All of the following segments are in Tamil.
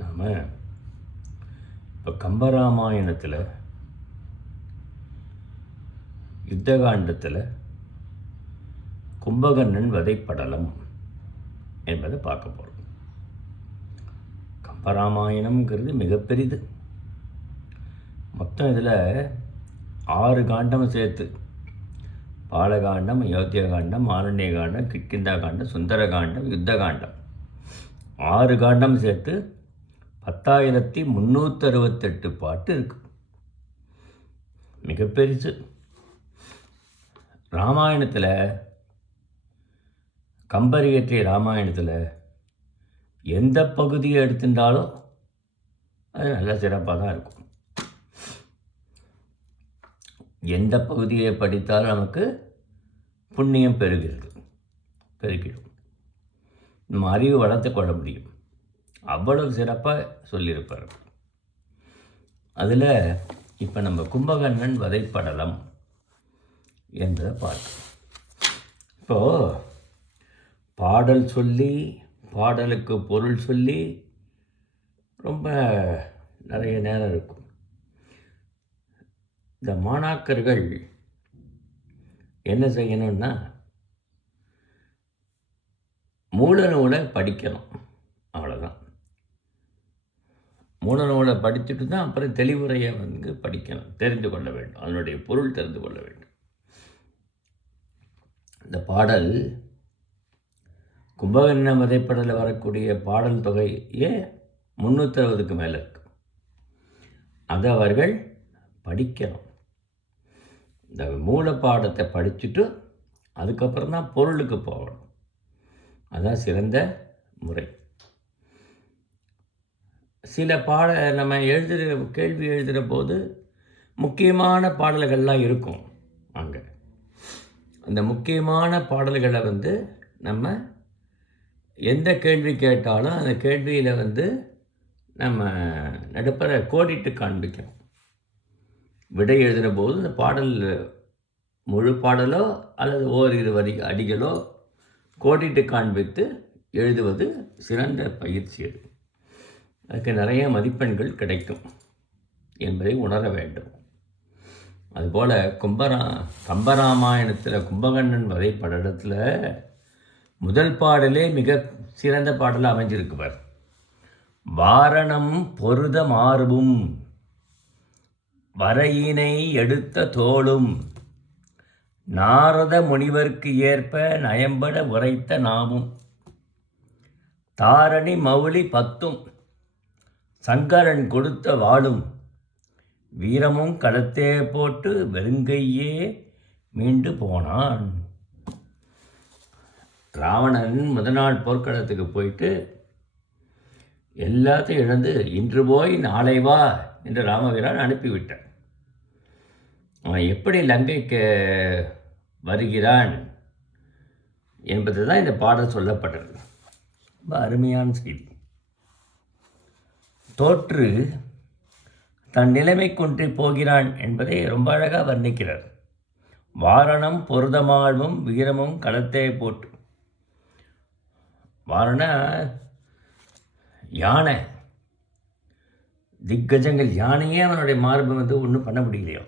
நாம் இப்போ கம்பராமாயணத்தில் யுத்தகாண்டத்தில் கும்பகர்ணன் வதைப்படலம் என்பதை பார்க்க போகிறோம். கம்பராமாயணம்ங்கிறது மிகப்பெரிது. மொத்தம் இதில் 6 காண்டம் சேர்த்து பாலகாண்டம், அயோத்தியகாண்டம், ஆரண்யகாண்டம், கிஷ்கிந்தா காண்டம், சுந்தரகாண்டம், யுத்தகாண்டம் 6 காண்டம் சேர்த்து 10,368 பாட்டு இருக்கு. மிகப்பெருசு. ராமாயணத்தில் கம்பர் இயற்றிய ராமாயணத்தில் எந்த பகுதியை எடுத்துட்டாலும் அது நல்ல சிறப்பாக தான் இருக்கும். எந்த பகுதியை படித்தாலும் நமக்கு புண்ணியம் பெருகிடும். நம்ம அறிவு வளர்த்து கொள்ள முடியும். அவ்வளவு சிறப்பாக சொல்லியிருப்பார். அதில் இப்போ நம்ம கும்பகர்ணன் வதைப்படலம் என்பதை பார்க்கணும். இப்போது பாடல் சொல்லி, பாடலுக்கு பொருள் சொல்லி ரொம்ப நிறைய நேரம் இருக்கும். இந்த மாணாக்கர்கள் என்ன செய்யணும்னா, மூல நூலை படிக்கணும். அவ்வளோதான். மூல நூலை படிச்சுட்டு தான் அப்புறம் தெளிவுரையை படிக்கணும், தெரிந்து கொள்ள வேண்டும், அதனுடைய பொருள் தெரிந்து கொள்ள வேண்டும். இந்த பாடல் கும்பகர்ண வதைப்படலில் வரக்கூடிய பாடல் தொகையே 360க்கு மேலே இருக்கு. அதை அவர்கள் படிக்கணும். இந்த மூல பாடத்தை படிச்சுட்டு அதுக்கப்புறம் தான் பொருளுக்கு போகணும். அதுதான் சிறந்த முறை. சில நம்ம கேள்வி எழுதுகிற போது முக்கியமான பாடல்கள்லாம் இருக்கும். அங்கே அந்த முக்கியமான பாடல்களை நம்ம எந்த கேள்வி கேட்டாலும் அந்த கேள்வியில் நம்ம நடுப்பற கோடிட்டு காண்பிக்கணும். விடை எழுதுகிற போது இந்த பாடல் முழு பாடலோ அல்லது ஓரிரு அடிகளோ கோடிட்டு காண்பித்து எழுதுவது சிறந்த பயிற்சி. அதுக்கு நிறைய மதிப்பெண்கள் கிடைக்கும் என்பதை உணர வேண்டும். அதுபோல் கம்பராமாயணத்தில் கும்பகர்ணன் வதைப்படலத்தில் முதல் பாடலே மிக சிறந்த பாடலாக அமைஞ்சிருக்குவர். வாரணம் பொருத மார்பும் வரையினை எடுத்த தோளும் நாரத முனிவர்க்கு ஏற்ப நயம்பட உரைத்த நாமும் தாரணி மௌலி 10 சங்கரன் கொடுத்த வாளும் வீரமும் களத்தே போட்டு வெறுங்கையே மீண்டு போனான். ராவணன் முதல் நாள் போர்க்களத்துக்கு போயிட்டு எல்லாத்தையும் இழந்து இன்று போய் நாளை வா என்று ராமவீரன் அனுப்பிவிட்டான். அவன் எப்படி லங்கைக்கு வருகிறான் என்பது தான் இந்த பாடல் சொல்லப்பட்டது. ரொம்ப அருமையான செய்தி. தோற்று தன் நிலைமை கொண்டு போகிறான் என்பதை ரொம்ப அழகாக வர்ணிக்கிறார். வாரணம் பொருதமாழ்வும் வீரமும் களத்தே போட்டு. வாரண யானை, திக்கஜங்கள், யானையே அவனுடைய மார்பு ஒன்றும் பண்ண முடியலையோ,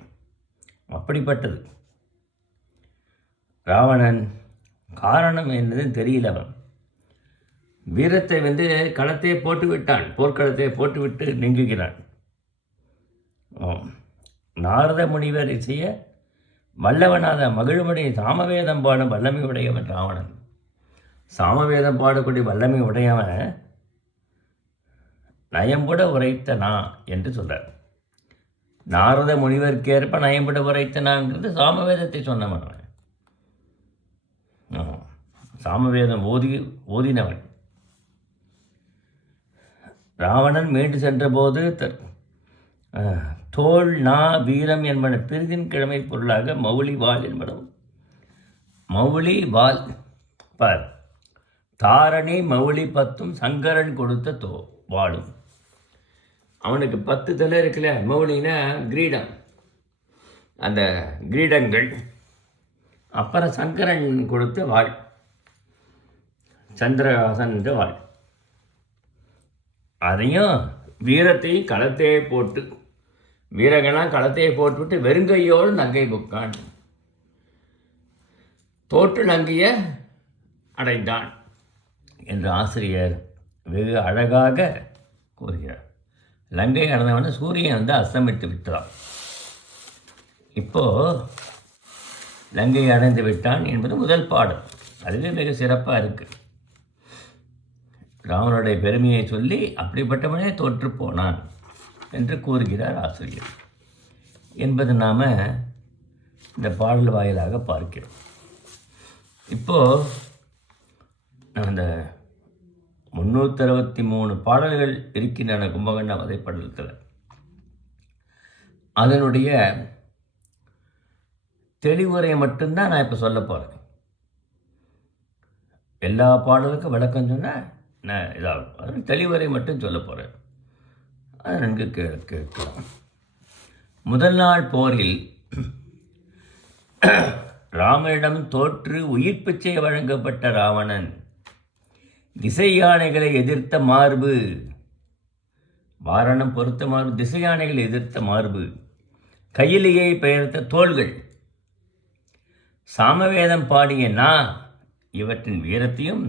அப்படிப்பட்டது. ராவணன் காரணம் என்னதுன்னு தெரியல. அவன் வீரத்தை களத்தை போட்டு விட்டான், போர்க்களத்தை போட்டுவிட்டு நீங்குகிறான். நாரத முனிவர் இசைய வல்லவனாத மகிழ்வுடைய சாமவேதம் பாடும் வல்லமை உடையவன் ராவணன். சாமவேதம் பாடக்கூடிய வல்லமை உடையவன் நயம்புட உரைத்தனா என்று சொல்றார். நாரத முனிவர்க்கேற்ப நயம்புட உரைத்தனாங்கிறது சாமவேதத்தை சொன்னவன். சாமவேதம் ஓதினவன். ராவணன் மீண்டு சென்ற போது தோல் நா வீரம் என்பன பிரிதின் கிழமை பொருளாக மௌலி வாள் என்பதும். மௌலி வாள் பார், தாரணி மௌலி 10 சங்கரன் கொடுத்த வாளும். அவனுக்கு 10 தலை இருக்குல்ல. மௌலினா கிரீடம், அந்த கிரீடங்கள். அப்புறம் சங்கரன் கொடுத்த வாள், சந்திரஹாசன் என்ற வாள். அதையும் வீரத்தையும் களத்தையே போட்டு வீரங்கள்லாம் களத்தையே போட்டுவிட்டு வெறுங்கையோடு லங்கை புக்கான். தோற்று லங்கையை அடைந்தான் என்று ஆசிரியர் வெகு அழகாக கூறுகிறார். லங்கை அடைந்தவன சூரியன் வந்து அஸ்தமித்து விட்டான். இப்போது லங்கை அடைந்து விட்டான் என்பது முதல் பாடல். அதுவே மிக சிறப்பாக இருக்குது. ராவனுடைய பெருமையை சொல்லி அப்படிப்பட்டவனே தோற்று போனான் என்று கூறுகிறார் ஆசிரியர் என்பது நாம் இந்த பாடல் வாயிலாக பார்க்கிறோம். இப்போது அந்த 363 பாடல்கள் இருக்கின்றன கும்பகர்ண வதைப்படலத்தில். அதனுடைய தெளிவுரையை மட்டும்தான் நான் இப்போ சொல்ல போகிறேன். எல்லா பாடலுக்கும் விளக்கம் சொன்னால் நான் இதாகும். அதனால் தெளிவுரை மட்டும் சொல்ல போகிறேன். அது நன்கு கேட்கலாம். முதல் நாள் போரில் ராமனிடம் தோற்று உயிர் பிச்சை வழங்கப்பட்ட ராவணன் திசை யானைகளை எதிர்த்த மார்பு, வாரணம் பொறுத்த மார்பு, திசை யானைகளை எதிர்த்த மார்பு, கையிலேயே பெயர்த்த தோள்கள், சாமவேதம் பாடிய இவற்றின் வீரத்தையும்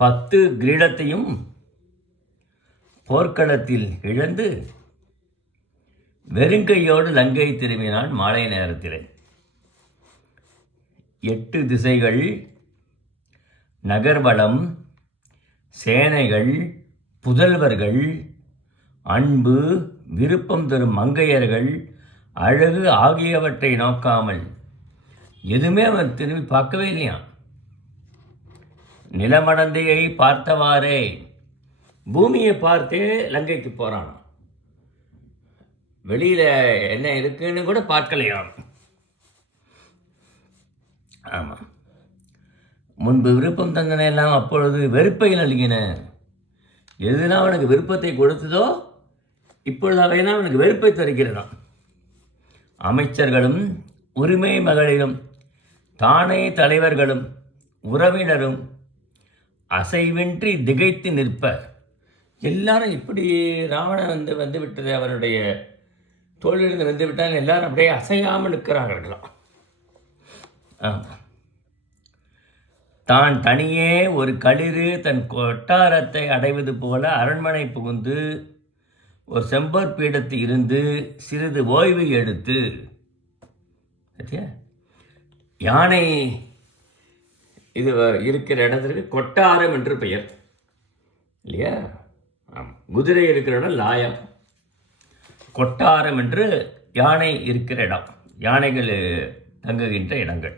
10 கிரீடத்தையும் போர்க்களத்தில் இழந்து வெறுங்கையோடு லங்கை திரும்பினான். மாலை நேரத்தில் 8 திசைகள், நகர்வளம், சேனைகள், புதல்வர்கள், அன்பு, விருப்பம் தரும் மங்கையர்கள், அழகு ஆகியவற்றை நோக்காமல் எதுவுமே அவன் திரும்பி பார்க்கவே இல்லையா. நிலமடந்தையை பார்த்தவாறே பூமியை பார்த்தே லங்கைக்கு போகிறான். வெளியில் என்ன இருக்குன்னு கூட பார்க்கலையாம். ஆமாம், முன்பு விருப்பம் தந்தன எல்லாம் அப்பொழுது வெறுப்பை நல்கின. எதுனா அவனுக்கு விருப்பத்தை கொடுத்ததோ இப்பொழுது அவையெல்லாம் அவனுக்கு வெறுப்பை தருகிறதாம். அமைச்சர்களும் உரிமை மகளிரும் தானே தலைவர்களும் உறவினரும் அசைவின்றி திகைத்து நிற்ப. எல்லாரும் இப்படி ராவணன் வந்து விட்டது, அவனுடைய தோளிலிருந்து வந்து விட்டால் எல்லாரும் அப்படியே அசையாமல் நிற்கிறார்களாம். ஆமாம், தான் தனியே ஒரு களிறு தன் கொட்டாரத்தை அடைவது போல அரண்மனை புகுந்து ஒரு செம்பர் பீடத்தில் இருந்து சிறிது ஓய்வு எடுத்து, யானை இது இருக்கிற இடத்திற்கு கொட்டாரம் என்று பெயர் இல்லையா. ஆமாம், குதிரை இருக்கிற இடம் லாயம், கொட்டாரம் என்று யானை இருக்கிற இடம், யானைகள் தங்குகின்ற இடங்கள்,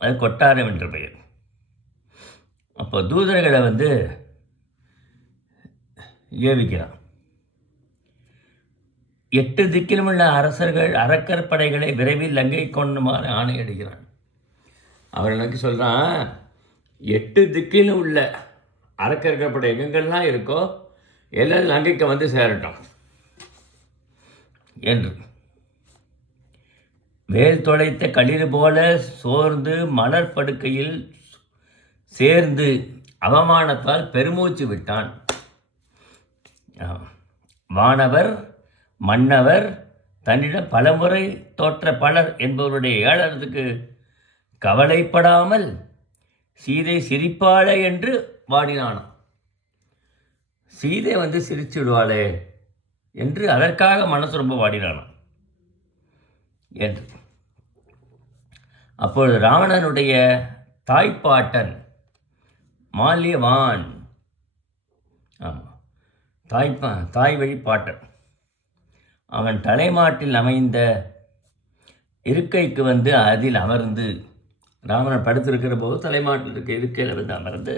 அது கொட்டாரம் என்று பெயர். அப்போ தூதர்களை வந்து ஏவிக்கிறான். 8 திக்கிலும் உள்ள அரசர்கள் அரக்கற்படைகளை விரைவில் லங்கை கொண்டுமாறு ஆணையிடுகிறான். அவர்களுக்கு சொல்கிறான், 8 திக்கிலும் உள்ள அரக்கற்படை எங்கெங்கெல்லாம் இருக்கோ எல்லாரும் லங்கைக்கு வந்து சேரட்டும் என்று. வேல் தொலைத்த களிறு போல சோர்ந்து மலர் படுக்கையில் சேர்ந்து அவமானத்தால் பெருமூச்சு விட்டான். வானவர் மன்னவர் தன்னிடம் பலமுறை தோற்ற பலர் என்பவருடைய ஏழறதுக்கு கவலைப்படாமல் சீதை சிரிப்பாளே என்று வாடினானாம். சீதை வந்து சிரிச்சுடுவாளே என்று அதற்காக மனசு ரொம்ப வாடினானாம் என்று. அப்பொழுது ராவணனுடைய தாய்ப்பாட்டன் மால்யவான், தாய் வழி பாட்டன், அவன் தலைமாட்டில் அமைந்த இருக்கைக்கு வந்து அதில் அமர்ந்து, ராவணன் படுத்திருக்கிற போது தலைமாட்டில் இருக்க இருக்கையில் வந்து அமர்ந்து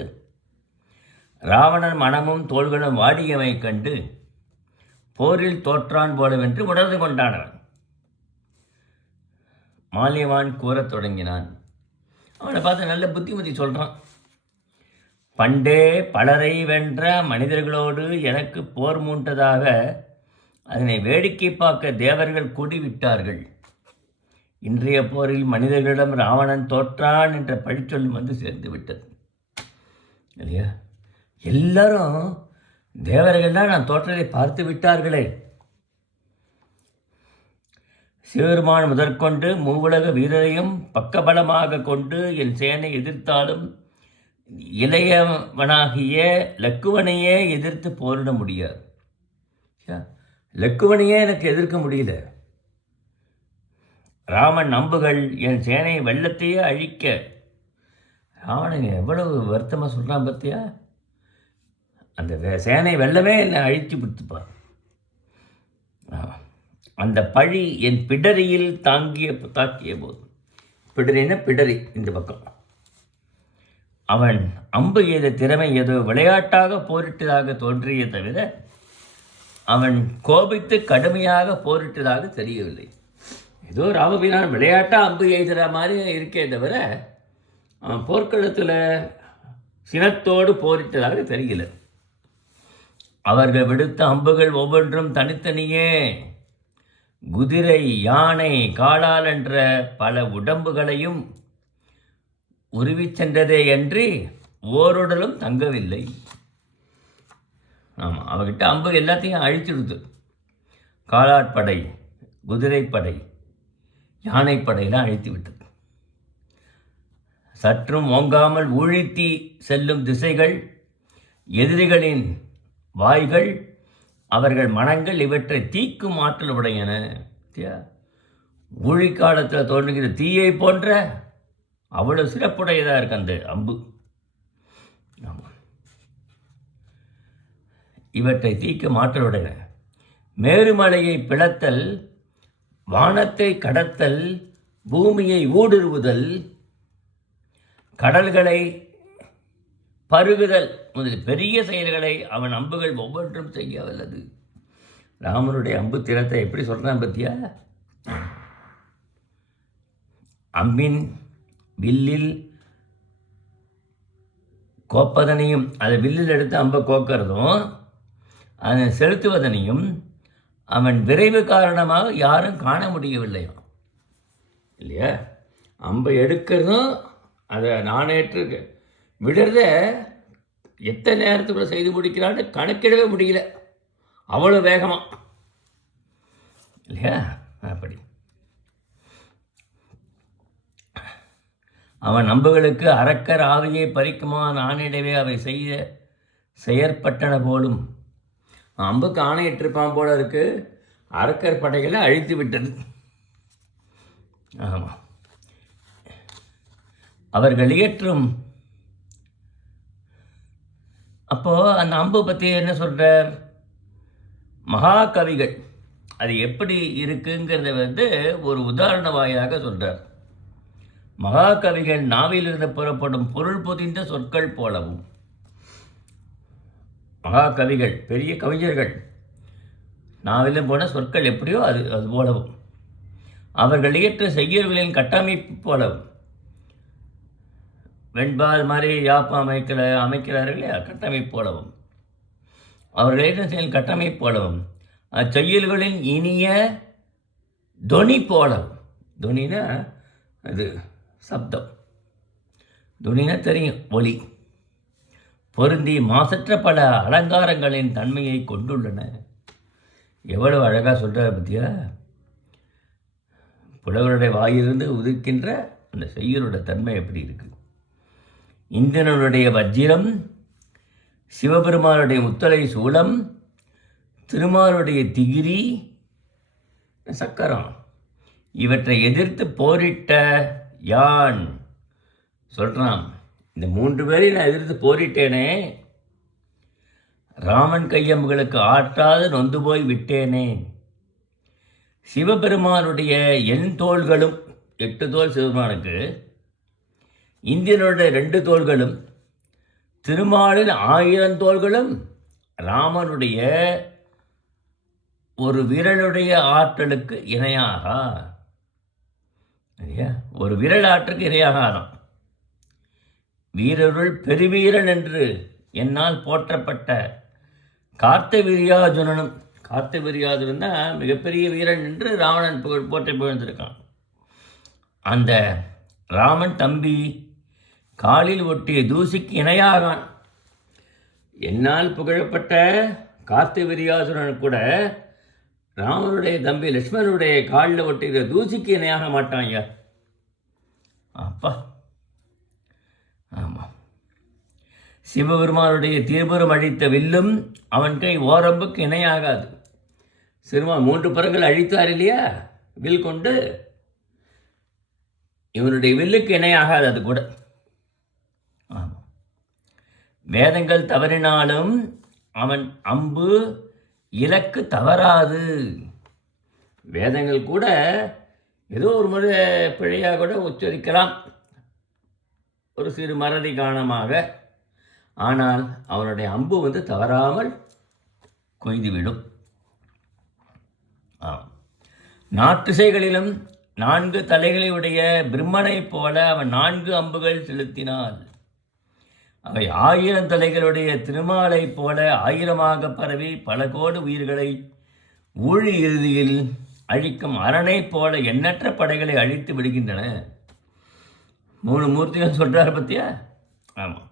ராவணன் மனமும் தோள்களும் வாடியவை கண்டு போரில் தோற்றான் போலவென்று உணர்ந்து கொண்டானவன். மால்யவான் கூறத் தொடங்கினான். அவனை பார்த்து நல்ல புத்திமதி சொல்கிறான். பண்டே பலரை வென்ற மனிதர்களோடு எனக்கு போர் மூண்டதாக அதனை வேடிக்கை பார்க்க தேவர்கள் கூடிவிட்டார்கள். இன்றைய போரில் மனிதர்களிடம் ராவணன் தோற்றான் என்ற பழிச்சொல்லும் வந்து சேர்ந்து விட்டது இல்லையா. எல்லாரும் தேவர்கள்லாம் நான் தோற்றத்தை பார்த்து விட்டார்களே. சிவபெருமான் முதற்கொண்டு மூவுலக வீரரையும் பக்கபலமாக கொண்டு என் சேனை எதிர்த்தாலும் இளையவனாகிய லக்குவனையே எதிர்த்து போரிட முடியாது. லக்குவனையே எனக்கு எதிர்க்க முடியல. ராமன் அம்புகள் என் சேனை வெள்ளத்தையே அழிக்க. ராவணன் எவ்வளவு வருத்தமாக சொல்கிறான் பார்த்தியா? அந்த சேனை வெள்ளமே என்னை அழித்து விடுத்துப்பான். அந்த பழி என் பிடரியில் தாக்கிய போது. பிடரின்னா பிடரி இந்த பக்கம். அவன் அம்பு எய்த திறமை ஏதோ விளையாட்டாக போரிட்டதாக தோன்றிய தவிர அவன் கோபித்து கடுமையாக போரிட்டதாக தெரியவில்லை. ஏதோ ராமபிரான் விளையாட்டாக அம்பு எய்துற மாதிரி இருக்கே தவிர அவன் போர்க்களத்தில் சினத்தோடு போரிட்டதாக தெரியல. அவர்கள் விடுத்த அம்புகள் ஒவ்வொன்றும் தனித்தனியே குதிரை, யானை, காலால் என்ற பல உடம்புகளையும் உருவிச் சென்றதே அன்றி ஓருடலும் தங்கவில்லை. ஆமாம், அவகிட்ட அம்பு எல்லாத்தையும் அழிச்சிடுது. காலாட்படை, குதிரைப்படை, யானைப்படையெல்லாம் அழித்து விட்டது. சற்றும் ஓங்காமல் ஊழித்தி செல்லும் திசைகள், எதிரிகளின் வாய்கள், அவர்கள் மனங்கள் இவற்றை தீக்கும் ஆற்றல் உடையன. ஊழிக்காலத்தில் தோன்றுகிற தீயை போன்ற அவ்வளோ சிறப்புடையதாக இருக்கு அந்த அம்பு. ஆமாம், இவற்றை தீக்கும் ஆற்றல் உடையன. மேருமலையை பிளத்தல், வானத்தை கடத்தல், பூமியை ஊடுருவுதல், கடல்களை பருகுதல் முதல் பெரிய செயல்களை அவன் அம்புகள் ஒவ்வொன்றும் செய்ய வல்லது. ராமனுடைய அம்பு திறத்தை எப்படி சொல்கிறான் பத்தியா? அம்பின் வில்லில் கோப்பதனையும், அதை வில்லில் எடுத்து அம்பை கோக்கிறதும் அதை செலுத்துவதனையும் அவன் விரைவு காரணமாக யாரும் காண முடியவில்லையோ இல்லையா? அம்பை எடுக்கிறதும் அதை நாணேற்று விடுறத எத்தனை நேரத்துக்குள்ள செய்து முடிக்கிறான்னு கணக்கிடவே முடியல, அவ்வளோ வேகமாக இல்லையா? அப்படி அவன் அம்புகளுக்கு அரக்கர் ஆவியை பறிக்குமா ஆணையிடவே அவை செயற்பட்டன போலும். அம்புக்கு ஆணையிட்டிருப்பான் போல இருக்கு. அரக்கர் படைகளை அழித்து விட்டது. ஆமாம், அவர்கள் இயற்றும். அப்போது அந்த அம்பு பற்றி என்ன சொல்கிறார்? மகாகவிகள் அது எப்படி இருக்குங்கிறத ஒரு உதாரண வாயிலாக சொல்கிறார். மகாகவிகள் நாவிலிருந்து புறப்படும் பொருள் பொதிந்த சொற்கள் போலவும், மகாகவிகள் பெரிய கவிஞர்கள் நாவிலும் போன சொற்கள் எப்படியோ அது போலவும், அவர்கள் இயற்ற செய்யுள்களின் கட்டமைப்பு போலவும், வெண்பால் மாதிரி யாப்பு அமைக்கிறார்கள் இல்லையா, கட்டமைப்பு போலவும், அவர்கள் இயற்ற செயல் கட்டமைப்பு போலவும், அச்செயல்களின் இனிய தொனி போலவும். தொனினா அது சப்தம், துணினா தெரியும், ஒலி பொருந்தி மாசற்ற பல அலங்காரங்களின் தன்மையை கொண்டுள்ளன. எவ்வளவு அழகாக சொல்கிற பற்றியா? புலவருடைய வாயிலிருந்து உதிர்க்கின்ற அந்த செய்யுளோட தன்மை எப்படி இருக்கு. இந்திரனுடைய வஜ்ரம், சிவபெருமானுடைய முத்தலை சூலம், திருமாலுடைய திகிரி, சக்கரம், இவற்றை எதிர்த்து போரிட்ட யான் சொல்கிறான். இந்த 3 பேரையும் நான் எதிர்த்து போரிட்டேனே, ராமன் கையம்புகளுக்கு ஆற்றாது நொந்து போய் விட்டேனே. சிவபெருமானுடைய என் தோள்களும், 8 தோள் சிவபெருமானுக்கு, இந்திரனுடைய 2 தோள்களும், திருமாலின் 1000 தோள்களும் ராமனுடைய ஒரு விரலுடைய ஆற்றலுக்கு இணையாக, ஒரு விரல் ஆற்றுக்கு இணையாகாதான். வீரருள் பெருவீரன் என்று என்னால் போற்றப்பட்ட கார்த்தவீர்யார்ஜுனனும், கார்த்தவீர்யார்ஜுனன் தான் மிகப்பெரிய வீரன் என்று ராவணன் போற்றி புகழ்ந்திருக்கான். அந்த ராமன் தம்பி காலில் ஒட்டிய தூசிக்கு இணையாகான். என்னால் புகழப்பட்ட கார்த்திவிரியாசுரன் கூட ராமனுடைய தம்பி லட்சுமணனுடைய காலில் ஒட்டுகிற தூசிக்கு இணையாக மாட்டான் ஐயா. அப்பா, ஆமாம், சிவபெருமானுடைய தீர்புறம் அழித்த வில்லும் அவன் கை ஓரம்புக்கு இணையாகாது. சிறுமான் 3 புறங்கள் அழித்தார் இல்லையா வில் கொண்டு, இவனுடைய வில்லுக்கு இணையாகாது அது கூட. ஆமாம், வேதங்கள் தவறினாலும் அவன் அம்பு இலக்கு தவறாது. வேதங்கள் கூட ஏதோ ஒரு முறை பிழையாக கூட உச்சரிக்கலாம், ஒரு சிறு மறதி காரணமாக. ஆனால் அவனுடைய அம்பு தவறாமல் கொய்துவிடும். நாட்டிசைகளிலும் 4 தலைகளை உடைய பிரம்மனைப் போல அவன் 4 அம்புகள் செலுத்தினான். அவை 1000 தலைகளுடைய திருமாலைப் போல 1000ஆக பரவி பல கோடி உயிர்களை ஊழி இறுதியில் அழிக்கும் அரணைப் போல எண்ணற்ற படைகளை அழித்து விடுகின்றன. 3 மூர்த்திகள் சொல்கிறார் பற்றியா? ஆமாம்,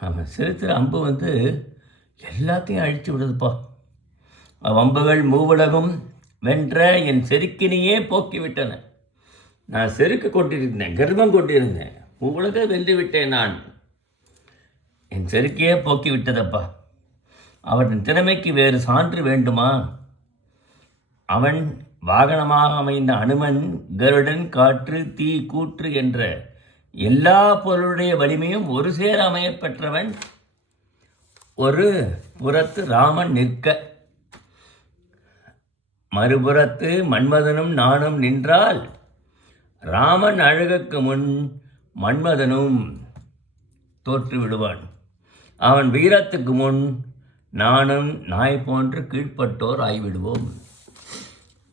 அவன் செலுத்துகிற அம்பு எல்லாத்தையும் அழித்து விடுதுப்பா. அவ்வம்புகள் மூவுலகும் வென்ற என் செருக்கினையே போக்கிவிட்டன. நான் செருக்கு கொண்டிருந்தேன், கர்வம் கொண்டிருந்தேன், மூவுலக வென்று விட்டேன் நான். என் செருக்கையே போக்கிவிட்டதப்பா. அவன் திறமைக்கு வேறு சான்று வேண்டுமா? அவன் வாகனமாக அமைந்த அனுமன், கருடன், காற்று, தீ, கூற்று என்ற எல்லா பொருளுடைய வலிமையும் ஒரு சேர அமையப் பெற்றவன். ஒரு புறத்து ராமன் நிற்க, மறுபுறத்து மன்மதனும் நானும் நின்றால் ராமன் அழகுக்கு முன் மன்மதனும் தோற்று விடுவான். அவன் வீரத்துக்கு முன் நானும் நாய் போன்று கீழ்ப்பட்டோர் ஆய்விடுவோம்.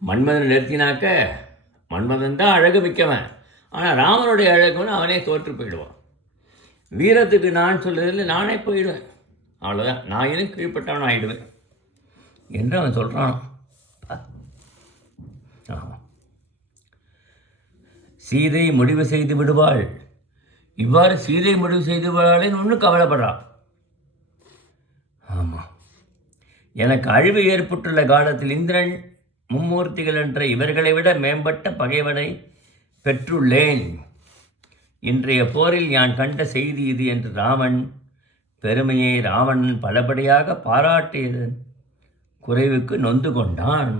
மன்மதன் நிறுத்தினாக்க மன்மதன் தான் அழகு மிக்கவன், ஆனால் ராமனுடைய அழகுன்னு அவனே தோற்று போயிடுவான். வீரத்துக்கு நான் சொல்றதில்லை, நானே போயிடுவேன், அவ்வளோதான், நான் இன்னும் கீழ்ப்பட்டவன் ஆகிடுவேன் என்று அவன் சொல்கிறான். சீதை முடிவு செய்து விடுவாள். இவ்வாறு சீதை முடிவு செய்து விடுவாளேன்னு ஒன்றும் கவலைப்படுறான். ஆமாம், எனக்கு அழிவு ஏற்பட்டுள்ள காலத்தில் இந்திரன், மும்மூர்த்திகள் என்ற இவர்களை விட மேம்பட்ட பகைவனை பெற்றுள்ளேன். இன்றைய போரில் நான் கண்ட செய்தி இது என்று ராமன் பெருமையை ராவணன் பலபடியாக பாராட்டியதன் குறைவுக்கு நொந்து கொண்டான்.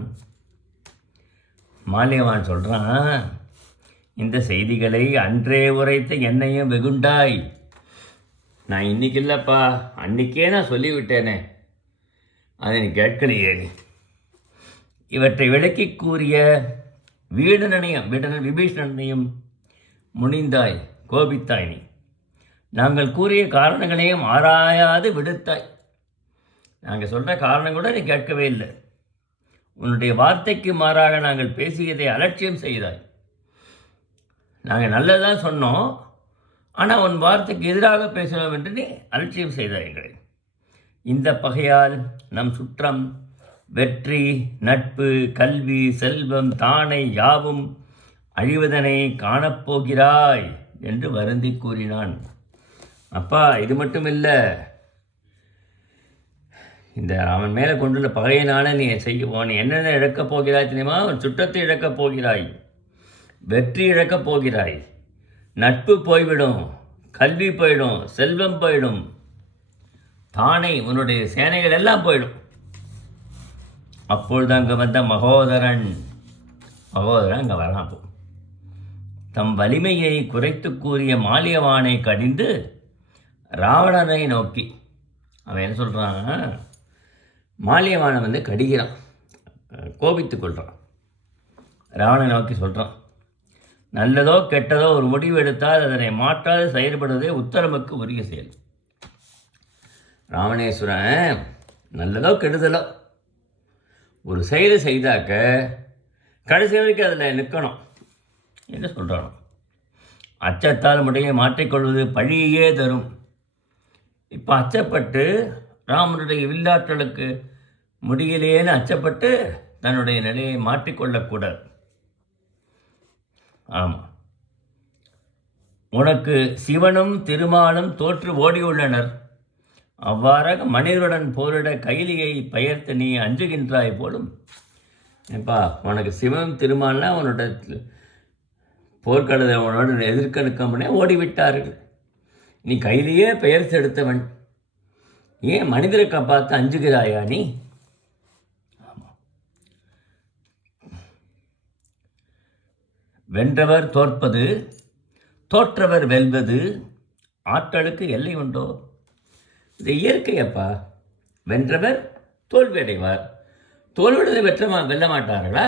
மால்யவான் சொல்கிறான், இந்த செய்திகளை அன்றே உரைத்த என்னையும் வெகுண்டாய். நான் இன்னைக்கு இல்லைப்பா, அன்றைக்கே நான் சொல்லிவிட்டேனே, அதை நீ கேட்கலையே. நீ இவற்றை விளக்கி கூறிய வீடனனையும் விபீஷணனையும் முனிந்தாய், கோபித்தாய். நீ நாங்கள் கூறிய காரணங்களையும் ஆராயாது விடுத்தாய். நாங்கள் சொல்கிற காரணம் கூட நீ கேட்கவே இல்லை. உன்னுடைய வார்த்தைக்கு மாறாக நாங்கள் பேசியதை அலட்சியம் செய்தாய். நாங்கள் நல்லதாக சொன்னோம், ஆனால் உன் வார்த்தைக்கு எதிராக பேசணும் என்று நீ அலட்சியம் செய்தாய்கள். இந்த பகையால் நம் சுற்றம், வெற்றி, நட்பு, கல்வி, செல்வம், தானை யாவும் அழிவதனை காணப்போகிறாய் என்று வருந்தி கூறினான். அப்பா, இது மட்டும் இல்லை, இந்த அவன் மேலே கொண்டுள்ள பகையினால நீ செய்வோம். நீ என்னென்ன இழக்கப் போகிறாய் தெரியுமா? அவன் சுற்றத்தை இழக்கப் போகிறாய், வெற்றி இழக்கப் போகிறாய், நட்பு போய்விடும், கல்வி போயிடும், செல்வம் போயிடும், தானே உன்னுடைய சேனைகள் எல்லாம் போயிடும். அப்பொழுது அங்கே வந்த மகோதரன் அங்கே வரான். தம் வலிமையை குறைத்து கூறிய மால்யவானை கடிந்து ராவணனை நோக்கி அவன் என்ன சொல்கிறான்? மால்யவானை கடிகிறான், கோபித்து கொள்கிறான். ராவணனை நோக்கி சொல்கிறான், நல்லதோ கெட்டதோ ஒரு முடிவு எடுத்தால் அதனை மாற்றாது செயல்படுவதே உத்தரமுக்கு உரிய செயல். ராவணேஸ்வரன் நல்லதோ கெடுதலோ ஒரு செயலை செய்தாக்க கடைசி வரைக்கும் அதில் நிற்கணும் என்று சொல்கிறான். அச்சத்தால் முறையை மாற்றிக்கொள்வது பழியே தரும். இப்போ அச்சப்பட்டு ராமனுடைய வில்லாற்றலுக்கு முடியலேன்னு அச்சப்பட்டு தன்னுடைய நிலையை மாற்றிக்கொள்ளக்கூடாது. ஆமாம், உனக்கு சிவனும் திருமாலும் தோற்று ஓடியுள்ளனர். அவ்வாறாக மனிதருடன் போரிட கைலியை பெயர்த்து நீ அஞ்சுகின்றாய் போலும். ஏப்பா, உனக்கு சிவம் திருமால்னா அவனோட போர்க்களத்தை அவனோட எதிர்க்கணுக்கம்னே ஓடிவிட்டார்கள். நீ கையிலேயே பெயர் செலுத்தவன், ஏன் மனிதரை பார்த்து அஞ்சுகிறாயா நீ? வென்றவர் தோற்பது, தோற்றவர் வெல்வது, ஆற்றலுக்கு எல்லை உண்டோ? இது இயற்கையப்பா. வென்றவர் தோல்வி அடைவார். தோல்வியடைந்து வெல்ல மாட்டார்களா?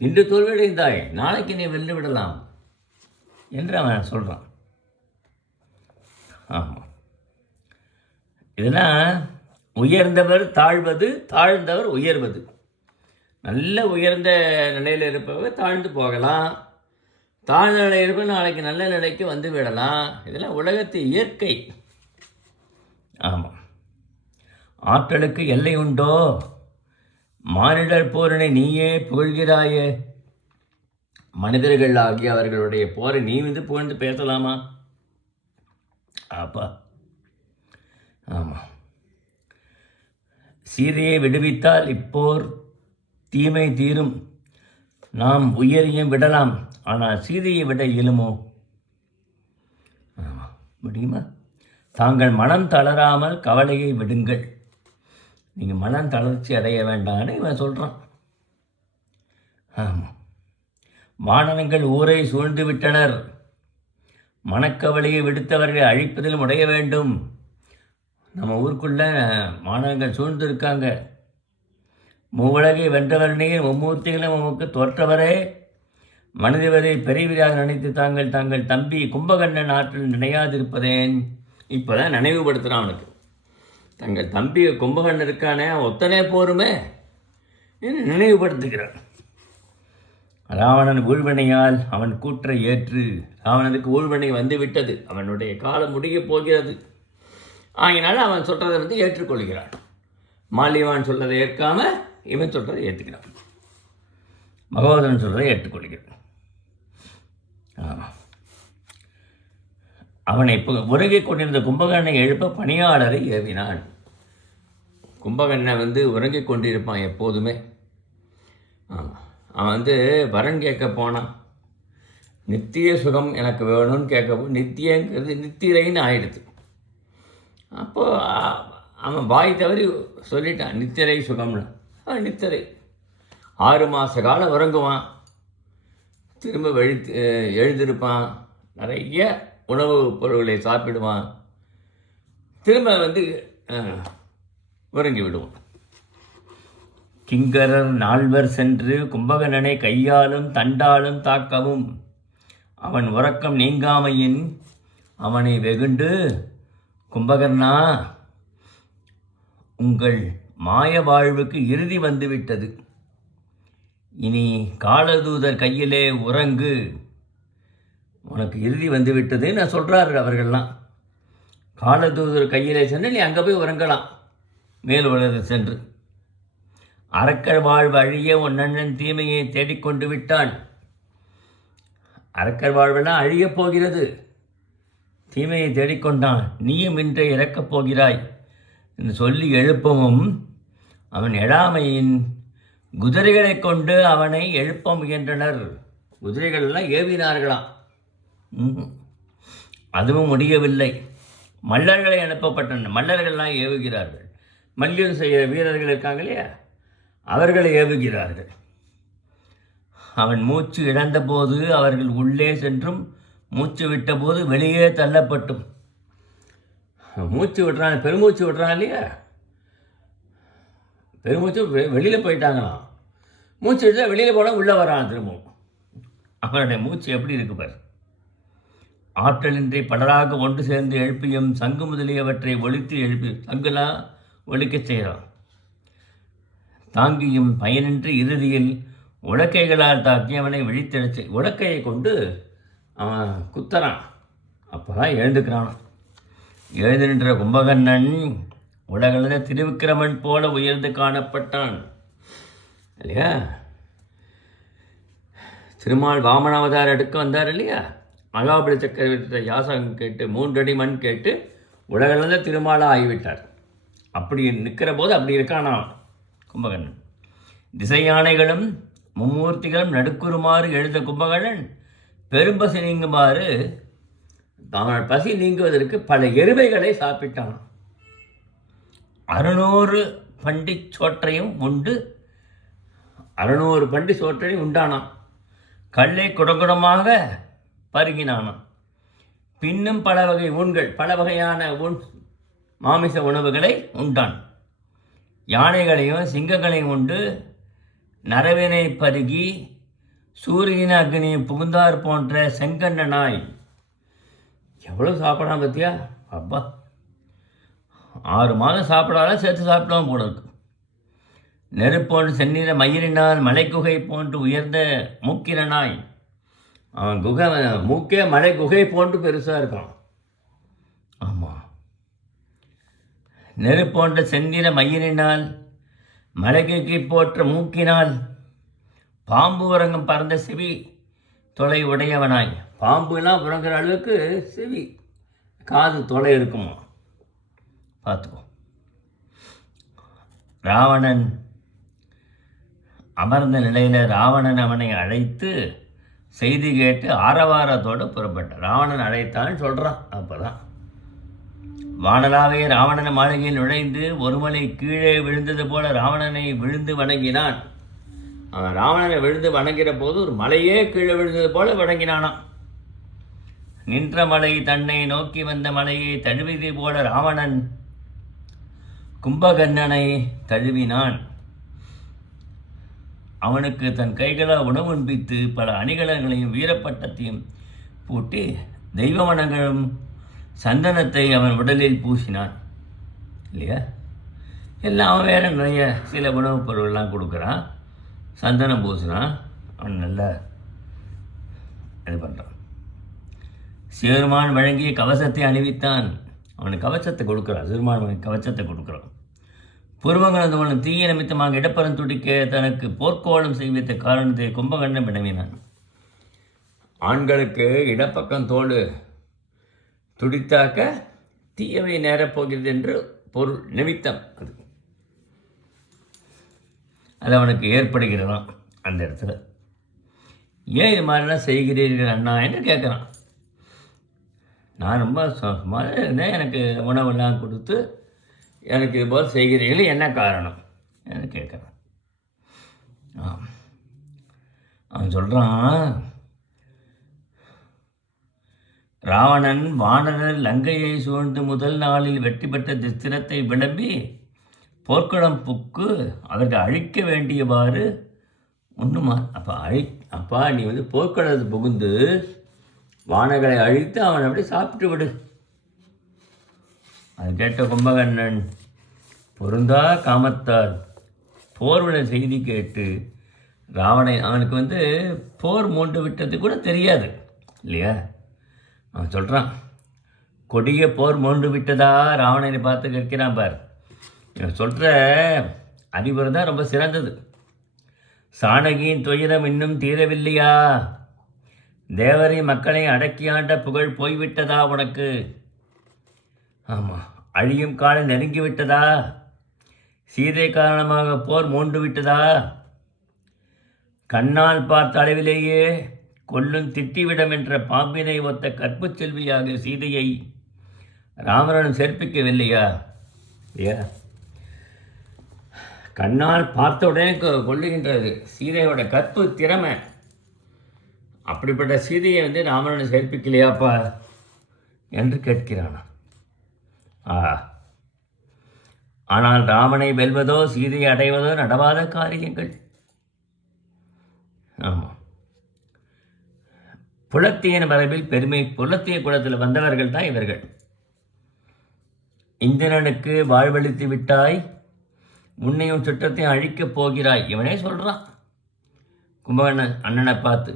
இன்று தோல்வியடைந்தாய், நாளைக்கு நீ வென்று விடலாம் என்று அவன் சொல்கிறான். ஆமாம், இதெல்லாம் உயர்ந்தவர் தாழ்வது, தாழ்ந்தவர் உயர்வது. நல்ல உயர்ந்த நிலையில் இருப்பவர் தாழ்ந்து போகலாம், தாழ்ந்த நிலையில் இருப்பவர் நாளைக்கு நல்ல நிலைக்கு வந்து விடலாம். இதெல்லாம் உலகத்து இயற்கை. ஆமாம், ஆற்றலுக்கு எல்லை உண்டோ? மானிடர் போரினை நீயே புகழ்கிறாயே. மனிதர்கள் ஆகிய அவர்களுடைய போரை நீ புகழ்ந்து பேசலாமா? அப்பா, ஆமாம். சீதையை விடுவித்தால் இப்போர் தீமை தீரும், நாம் உயிரையும் விடலாம். ஆனால் சீதையை விட இயலுமோ? ஆமாம், முடியுமா? தாங்கள் மனம் தளராமல் கவலையை விடுங்கள். நீங்கள் மனம் தளர்ச்சி அடைய வேண்டான்னு இவன் சொல்கிறான். ஆமாம், வானவங்கள் ஊரை சூழ்ந்து விட்டனர். மனக்கவலையை விடுத்தவர்களை அழிப்பதில் முடைய வேண்டும். நம்ம ஊருக்குள்ளே மாணவர்கள் சூழ்ந்து இருக்காங்க. மூவுலகை வென்றவரனே, மும்மூர்த்திகளும் உமக்கு தோற்றவரே, மனிதவரை பெரியவராக நினைத்து தாங்கள் தம்பி கும்பகர்ணன் ஆற்றில் நினையாதிருப்பதேன்? இப்போ தான் நினைவுபடுத்துகிறான் அவனுக்கு. தங்கள் தம்பி கும்பகர்ணன் இருக்கானே, ஒத்தனே போருமே என்று நினைவுபடுத்துகிறான். ராவணன் ஊழ்வினையால் அவன் கூற்றை ஏற்று, ராவணனுக்கு ஊழ்வினை வந்து விட்டது, அவனுடைய காலம் முடியப் போகிறது. ஆகினால அவன் சொல்கிறதை ஏற்றுக்கொள்கிறான். மாலியவான் சொல்கிறதை ஏற்காம இவன் சொல்கிறதை ஏற்றுக்கிறான். மகோதரன் சொல்கிறதை ஏற்றுக்கொள்கிறான். அவனை உறங்கிக் கொண்டிருந்த கும்பகர்ணனை எழுப்ப பணியாளரை ஏவினான். கும்பகர்ணன் உறங்கிக் கொண்டிருப்பான் எப்போதுமே. அவன் வரன் கேட்க போனான். நித்திய சுகம் எனக்கு வேணும்னு கேட்க, நித்தியங்கிறது நித்திரைன்னு ஆயிடுது. அப்போது அவன் வாய் தவறி சொல்லிட்டான் நித்திரை சுகம்னு. அவன் நித்திரை 6 மாத காலம் உறங்குவான், திரும்ப எழுந்திருப்பான், நிறைய உணவுப் பொருட்களை சாப்பிடுவான், திரும்ப உறங்கி விடுவான். கிங்கரர் 4 சென்று கும்பகர்ணனை கையாலும் தண்டாலும் தாக்கவும் அவன் உறக்கம் நீங்காமையின் அவனை வெகுண்டு, கும்பகர்ணா, உங்கள் மாய வாழ்வுக்கு இறுதி வந்துவிட்டது. இனி காலதூதர் கையிலே உறங்கு, உனக்கு இறுதி வந்துவிட்டதுன்னு சொல்கிறார்கள் அவர்கள்லாம். காலதூதர் கையிலே சென்று நீ அங்கே போய் உறங்கலாம், மேல் உலகத்தில் சென்று. அரக்கர் வாழ்வு அழிய உன் அண்ணன் தீமையை தேடிக்கொண்டு விட்டான். அரக்கர் வாழ்வெல்லாம் அழியப் போகிறது, தீமையை தேடிக்கொண்டான், நீயும் இன்றை இறக்கப் போகிறாய் என்று சொல்லி எழுப்பவும் அவன் எழாமையின் குதிரைகளை கொண்டு அவனை எழுப்ப முயன்றனர். குதிரைகளெல்லாம் ஏவினார்களாம். அதுவும் முடியவில்லை. மல்லர்களை அனுப்பப்பட்டனர். மல்லர்கள்லாம் ஏவுகிறார்கள். மல்யுத்தம் செய்கிற வீரர்கள் இருக்காங்க இல்லையா, அவர்களை ஏவுகிறார்கள். அவன் மூச்சு இழந்தபோது அவர்கள் உள்ளே சென்றும், மூச்சு விட்டபோது வெளியே தள்ளப்பட்டும். மூச்சு விடுறான், பெருமூச்சு விடுறான் இல்லையா, பெருமூச்சு வெளியில் போயிட்டாங்களாம். மூச்சு விட்டு வெளியில் போனால் உள்ளே வரான் திரும்பவும். அவனுடைய மூச்சு எப்படி இருக்கு பார். ஆற்றலின்றி பலராக ஒன்று சேர்ந்து எழுப்பியும் சங்கு முதலியவற்றை ஒழித்து எழுப்பி, சங்குலாம் ஒழிக்க செய்கிறான். தாங்கியும் பயனின்றி இறுதியில் உலக்கைகளால் தாக்கி அவனை விழித்தெடுத்து உலக்கையை கொண்டு அவன் குத்தறான். அப்போ தான் எழுந்துக்கிறான். எழுந்து நின்ற கும்பகர்ணன் உலகளந்த திருவிக்கிரமன் போல உயர்ந்து காணப்பட்டான் இல்லையா. திருமால் வாமனாவதாரம் எடுக்க வந்தார் இல்லையா, மகாபலி சக்கரவர்த்தி யாசகம் கேட்டு 3 அடி மண் கேட்டு உலகளந்த திருமாலாக ஆகிவிட்டார். அப்படி நிற்கிற போது அப்படி இருக்கானா கும்பகர்ணன். திசை யானைகளும் மும்மூர்த்திகளும் நடுக்குறுமாறு எழுத கும்பகர்ணன் பெரும்பசி நீங்குமாறு அவன் பசி நீங்குவதற்கு பல எருமைகளை சாப்பிட்டான். 600 பண்டி சோற்றையும் உண்டு 600 பண்டி சோற்றையும் உண்டானான். கல்லை குடகுடமாக பருகினானான். பின்னும் பல வகை ஊன்கள் பல வகையான மாமிச உணவுகளை உண்டான். யானைகளையும் சிங்கங்களையும் உண்டு நரவினை பருகி சூரியன அக்னியை புகுந்தார் போன்ற செங்கண்ணனாய். எவ்வளோ சாப்பிடாம பத்தியா அப்பா, 6 மாதம் சாப்பிடாத சேர்த்து சாப்பிடாம போல இருக்கு. நெருப்போன்று செந்நிற மயிரினால் மலைக்குகை போன்று உயர்ந்த மூக்கிரனாய். அவன் மூக்கே மலை குகை போன்று பெருசாக இருக்கான். ஆமாம், நெருப்போன்ற செந்நிற மயிரினால் மலைக்குகை போன்ற மூக்கினால் பாம்பு உறங்கும் பறந்த செவி தொலை உடையவனாய். பாம்புலாம் உறங்குற அளவுக்கு செவி காது தொலை இருக்குமா பார்த்துக்கோ. ராவணன் அமர்ந்த நிலையில் ராவணன் அவனை அழைத்து செய்தி கேட்டு ஆரவாரத்தோடு புறப்பட்டான். ராவணன் அழைத்தான்னு சொல்கிறான். அப்போ தான் வானலாவே ராவணன் மாளிகையில் நுழைந்து ஒருமலை கீழே விழுந்தது போல ராவணனை விழுந்து வணங்கினான். அவன் ராவணனை விழுந்து வணங்கிற போது ஒரு மலையே கீழே விழுந்தது போல வணங்கினானான். நின்ற மலை தன்னை நோக்கி வந்த மலையை தழுவியது போல ராவணன் கும்பகர்ணனை தழுவினான். அவனுக்கு தன் கைகளால் உணவு உண்பித்து பல அணிகலன்களையும் வீரப்பட்டத்தையும் பூட்டி தெய்வமனங்களும் சந்தனத்தை அவன் உடலில் பூசினான். இல்லையா, எல்லாம் அவன் வேறு நிறைய சில உணவுப் பொருள்லாம் கொடுக்குறான், சந்தனம் பூசுனான், அவன் நல்லா இது பண்ணுறான். சிறுமான் வழங்கிய கவசத்தை அணிவித்தான். அவனுக்கு கவசத்தை கொடுக்குறான். சிறுமான் கவசத்தை கொடுக்குறான். பூர்வங்கனந்தவன் தீய நிமித்தமாக இடப்பரம் துடிக்க தனக்கு போர்க்கோளம் செய்வித்த காரணத்தை கும்பகர்ணன் வினவினான். ஆண்களுக்கு இடப்பக்கம் தோல் துடித்தாக்க தீயவை நேரப்போகிறது என்று பொருள் நிமித்தம் அது அவனுக்கு ஏற்படுகிறதாம். அந்த இடத்துல ஏன் இது மாதிரிலாம் செய்கிறீர்கள் அண்ணா என்று கேட்குறான். நான் ரொம்ப சும்மாவே இருந்தேன், எனக்கு உணவெல்லாம் கொடுத்து எனக்கு இது போல் செய்கிறீர்கள், என்ன காரணம் என்று கேட்குறான். அவன் சொல்கிறான், ராவணன் வானரர் லங்கையை சூழ்ந்து முதல் நாளில் வெற்றி பெற்ற திஸ்திரத்தை விளம்பி போர்க்களம் புக்கு அவர்கள் அழிக்க வேண்டியவாறு ஒன்றுமா. அப்பா நீ போர்க்களத்தை புகுந்து வானங்களை அழித்து அவன் அப்படி சாப்பிட்டு விடு. அது கேட்ட கும்பகர்ணன் பொருந்தா காமத்தால் போர்விட செய்தி கேட்டு ராவணன் அவனுக்கு போர் மூண்டு விட்டது கூட தெரியாது இல்லையா. அவன் சொல்கிறான், கொடிய போர் மூண்டு விட்டதா ராவணனை பார்த்து கேட்கிறான் பார். இவன் சொல்கிற அறிவுரை தான் ரொம்ப சிறந்தது. சாணகியின் துயரம் இன்னும் தீரவில்லையா? தேவரை மக்களை அடக்கியாண்ட புகழ் போய்விட்டதா உனக்கு? ஆமாம், அழியும் காலம் நெருங்கிவிட்டதா? சீதை காரணமாக போர் மூண்டு விட்டதா? கண்ணால் பார்த்த அளவிலேயே கொல்லும் திட்டிவிடம் என்ற பாம்பினை ஒத்த கற்பு செல்வியாக சீதையை ராமரனும் சேர்ப்பிக்கவில்லையா? இல்லையா, கண்ணால் பார்த்த உடனே கொல்லுகின்றது சீதையோட கற்பு திறமை. அப்படிப்பட்ட சீதையை ராமரனை சேர்ப்பிக்கலையாப்பா என்று கேட்கிறானா. ஆனால் ராமனை வெல்வதோ சீதையை அடைவதோ நடவாத காரியங்கள். ஆமாம், புலத்தியன் மரபில் பெருமை புலத்திய குலத்தில் வந்தவர்கள் தான் இவர்கள். இந்திரனுக்கு வாழ்வழித்து விட்டாய், உன்னையும் சுற்றத்தையும் அழிக்கப் போகிறாய். இவனே சொல்கிறான் கும்பகர்ணன் அண்ணனை பார்த்து,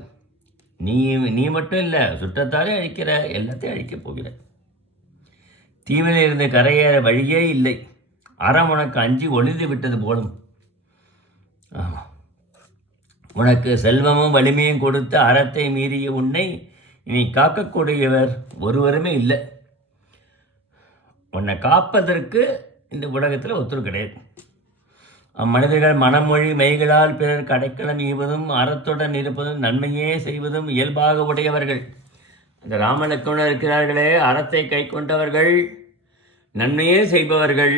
நீ மட்டும் இல்லை, சுற்றத்தாலே அழிக்கிற, எல்லாத்தையும் அழிக்கப் போகிற. தீவில இருந்து கரையேற வழியே இல்லை, அறம் உனக்கு அஞ்சி ஒளிந்து விட்டது போலும். ஆமாம், உனக்கு செல்வமும் வலிமையும் கொடுத்து அறத்தை மீறிய உன்னை இனி காக்கக்கூடியவர் ஒருவருமே இல்லை. உன்னை காப்பதற்கு இந்த உலகத்தில் ஒருத்தர் கிடையாது. அம்மனிதர்கள் மனமொழி மெய்களால் பிறருக்கு அடைக்கலம் ஈவதும் அறத்துடன் இருப்பதும் நன்மையே செய்வதும் இயல்பாக உடையவர்கள். அந்த ராமலட்சுமணர் இருக்கிறார்களே, அறத்தை கை கொண்டவர்கள், நன்மையே செய்பவர்கள்,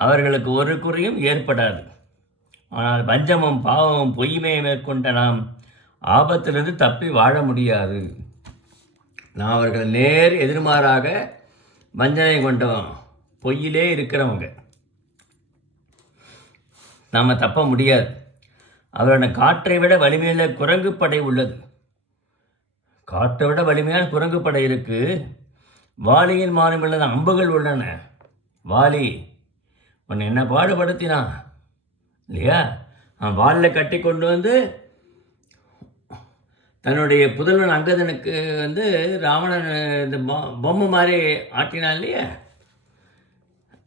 அவர்களுக்கு ஒரு குறையும் ஏற்படாது. ஆனால் பஞ்சமும் பாவமும் பொய்மையை மேற்கொண்ட நாம் ஆபத்திலிருந்து தப்பி வாழ முடியாது. நான் அவர்கள் நேர் எதிர்மாறாக வஞ்சனை கொண்டவன், பொய்யிலே இருக்கிறவங்க, நாம் தப்ப முடியாது. அவரோட காற்றை விட வலிமையுள்ள குரங்கு படை உள்ளது. காற்றை விட வலிமையான குரங்கு படை இருக்கு. வாலியின் மாறும் அம்புகள் உள்ளன. வாலி உன்னை என்ன பாடுபடுத்தினான் இல்லையா? அவன் வாலில் கட்டி கொண்டு வந்து தன்னுடைய புதல்வன் அங்கதனுக்கு வந்து ராவணன் இந்த பொம்மை மாதிரி ஆட்டினான் இல்லையா?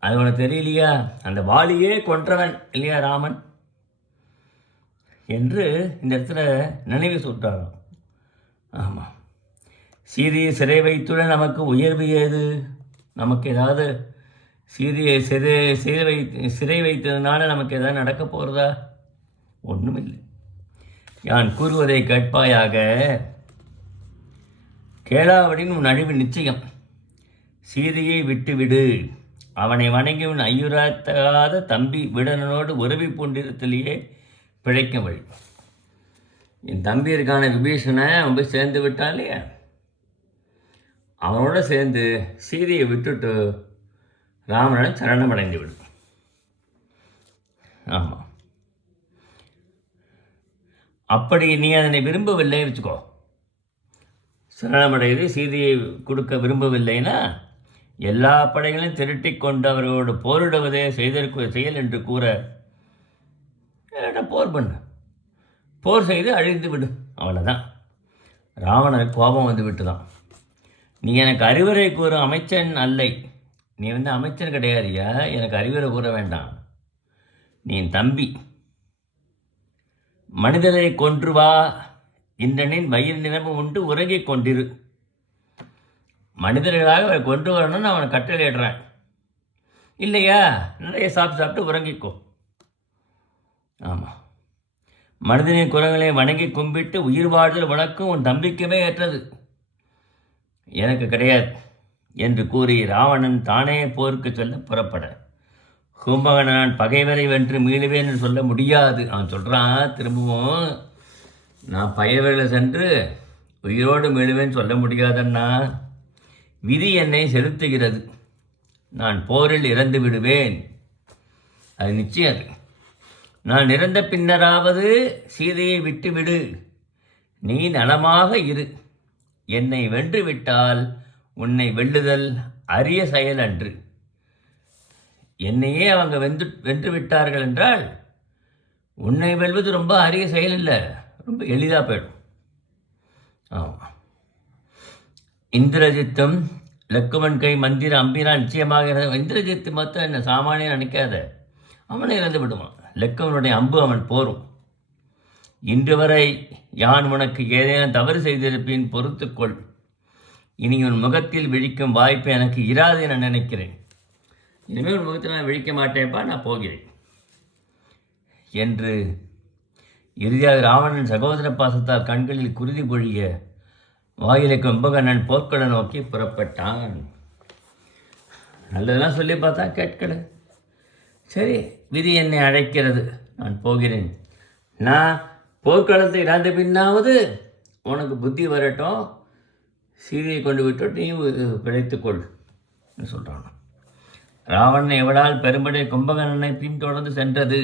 அது உனக்கு தெரியலையா? அந்த வாலியே கொன்றவன் இல்லையா ராமன் என்று இந்த இடத்துல நினைவு சொல்கிறாராம். ஆமாம், சீதையை சிறை வைத்துடன் நமக்கு உயர்வு ஏது? நமக்கு ஏதாவது சீதையை சிறை வைத்ததுனால நமக்கு எதாவது நடக்க போகிறதா? ஒன்றும் இல்லை. யான் கூறுவதை கேட்பாயாக. கேளாவடின் உன் அழிவு நிச்சயம். சீதையை விட்டுவிடு. அவனை வணங்கி உன் ஐயுறாத்தாத தம்பி விடனோடு உறவி பூண்டிருத்திலேயே பிழைக்கும் வழி. என் தம்பி இருக்கான விபீஷனை அவன் போய் சேர்ந்து விட்டான் இல்லையா? அவனோட சேர்ந்து சீதையை விட்டுட்டு ராமனிடம் சரணமடைந்து விடும். ஆமாம், அப்படி நீ அதனை விரும்பவில்லை வச்சுக்கோ. சரணமடைந்து சீதையை கொடுக்க விரும்பவில்லைன்னா எல்லா படைகளையும் திரட்டி கொண்டு அவர்களோடு போரிடுவதே செய்தற்கு செயல் என்று கூற போர் பண்ணு, போர் செய்து அழிந்து விடு, அவ்வளோதான். ராவணனுக்கு கோபம் வந்து விட்டு தான். நீ எனக்கு அறிவுரை கூறும் அமைச்சன் அல்லை. நீ வந்து அமைச்சன் கிடையாதுயா, எனக்கு அறிவுரை கூற வேண்டாம். நீ தம்பி. மனிதரை கொன்று வா. இன்றனின் வயிறு நிரம்ப உண்டு உறங்கிக் கொண்டிரு. மனிதர்களாக அவரை கொண்டு வரணும்னு அவனை கட்டளையிடுறேன் இல்லையா? நிறைய சாப்பிட்டு உறங்கிக்கோ. ஆமாம், மனிதனின் குரங்களை வணங்கி கும்பிட்டு உயிர் வாழ்தல் உனக்கும் உன் தம்பிக்குமே ஏற்றது, எனக்கு கிடையாது என்று கூறி ராவணன் தானே போருக்கு சொல்ல புறப்பட, கும்பகர்ணன் பகைவரை வென்று மீளுவேன் என்று சொல்ல முடியாது. அவன் சொல்கிறான் திரும்பவும், நான் பகைவர்களை சென்று உயிரோடு மீளுவேன்னு சொல்ல முடியாதன்னா, விதி என்னை செலுத்துகிறது. நான் போரில் இறந்து விடுவேன், அது நிச்சயம். நான் இறந்த பின்னராவது சீதையை விட்டுவிடு. நீ நலமாக இரு. என்னை வென்று விட்டால் உன்னை வெல்லுதல் அரிய செயல் அன்று. என்னையே அவங்க வென்று விட்டார்கள் என்றால் உன்னை வெல்வது ரொம்ப அரிய செயல் இல்லை, ரொம்ப எளிதாக போயிடும். ஆமாம், இந்திரஜித்தும் லக்குமன் கை மந்திர அம்பினா நிச்சயமாக இந்திரஜித்து மொத்தம் என்ன சாமானியம் நினைக்காத, அவனை இறந்து விடுவான். லக்குமனுடைய அம்பு அவன் போரும். இன்று வரை யான் உனக்கு ஏதேனும் தவறு செய்திருப்பேன், பொறுத்துக்கொள். இனி உன் முகத்தில் விழிக்கும் வாய்ப்பு எனக்கு இராது என நினைக்கிறேன். இனிமேல் உன் முகத்தில் நான் விழிக்க மாட்டேன்ப்பா, நான் போகிறேன் என்று இறுதியாக ராவணன் சகோதர பாசத்தால் கண்களில் குருதி பொழிய வாயிலை கும்பகர்ணன் போர்க்களை நோக்கி புறப்பட்டான். நல்லதெல்லாம் சொல்லி பார்த்தா கேட்கல. சரி, விதி என்னை அழைக்கிறது, நான் போகிறேன். நான் போர்க்களத்தை இறந்த பின்னாவது உனக்கு புத்தி வரட்டும், சீதையை கொண்டு விட்டு நீ பிழைத்துக்கொள் சொல்கிறான். ராவணன் எவளால் பெரும்படை கும்பகர்ணனை பின்தொடர்ந்து சென்றது.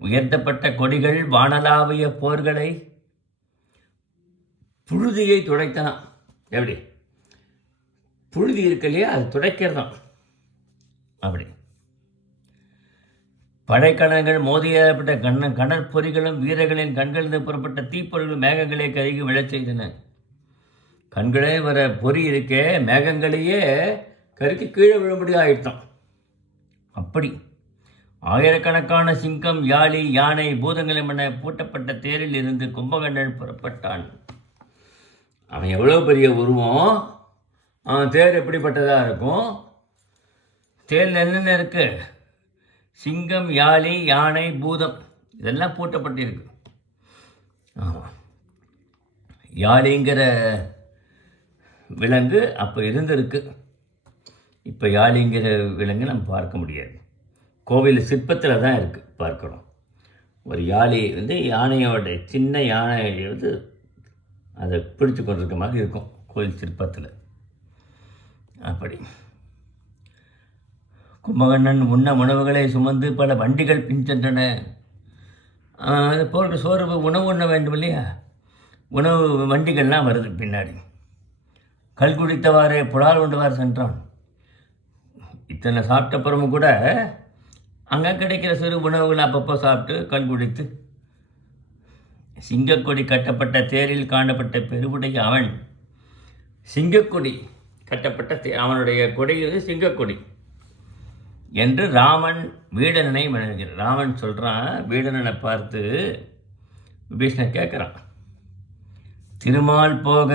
உயர்த்தப்பட்ட கொடிகள் வானலாவிய போர்களை புழுதியை துடைத்தான். எப்படி புழுதி இருக்கு இல்லையா, அது துடைக்கிறதான். அப்படி படைக்கணங்கள் மோதியப்பட்ட கடற்பொறிகளும் வீரர்களின் கண்களிலிருந்து புறப்பட்ட தீப்பொறிகளும் மேகங்களே கருகி விழச் செய்தன. கண்களே வர பொறி இருக்கே, மேகங்களையே கருக்கி கீழே விழும்படி ஆயிட்டான். அப்படி ஆயிரக்கணக்கான சிங்கம், யாழி, யானை, பூதங்களும் என பூட்டப்பட்ட தேரில் இருந்து கும்பகர்ணன் புறப்பட்டான். அவன் எவ்வளோ பெரிய உருவம், தேர் எப்படிப்பட்டதாக இருக்கும்? தேரில் என்னென்ன இருக்குது? சிங்கம், யாளி, யானை, பூதம் இதெல்லாம் பூட்டப்பட்டிருக்கு. ஆமாம், யாழிங்கிற விலங்கு அப்போ இருந்திருக்கு. இப்போ யாழிங்கிற விலங்கு நம்ம பார்க்க முடியாது. கோவில் சிற்பத்தில் தான் இருக்குது, பார்க்குறோம். ஒரு யாழி யானையோட சின்ன யானை அதை பிடிச்சு கொண்டிருக்க மாதிரி இருக்கும் கோவில் சிற்பத்தில். அப்படி கும்பகர்ணன் உண்ண உணவுகளை சுமந்து பல வண்டிகள் பின்சென்றன. அது போன்ற சோறு உணவு உண்ண வேண்டும் இல்லையா, உணவு வண்டிகள்லாம் வருது பின்னாடி. கல் குடித்தவாறே புலால் உண்டவாறு சென்றான். இத்தனை சாப்பிட்டப்புறமும் கூட அங்கே கிடைக்கிற சிறு உணவுகளை அப்பப்போ சாப்பிட்டு கல் குடித்து, சிங்கக்கொடி கட்டப்பட்ட தேரில் காணப்பட்ட பெருவுடைய அவன், சிங்கக்கொடி கட்டப்பட்ட அவனுடைய கொடி சிங்கக்கொடி என்று ராமன் வீடனனை வணங்குகிறான். ராமன் சொல்கிறான், வீடனனை பார்த்து விபீஷணன் கேட்குறான், திருமால் போக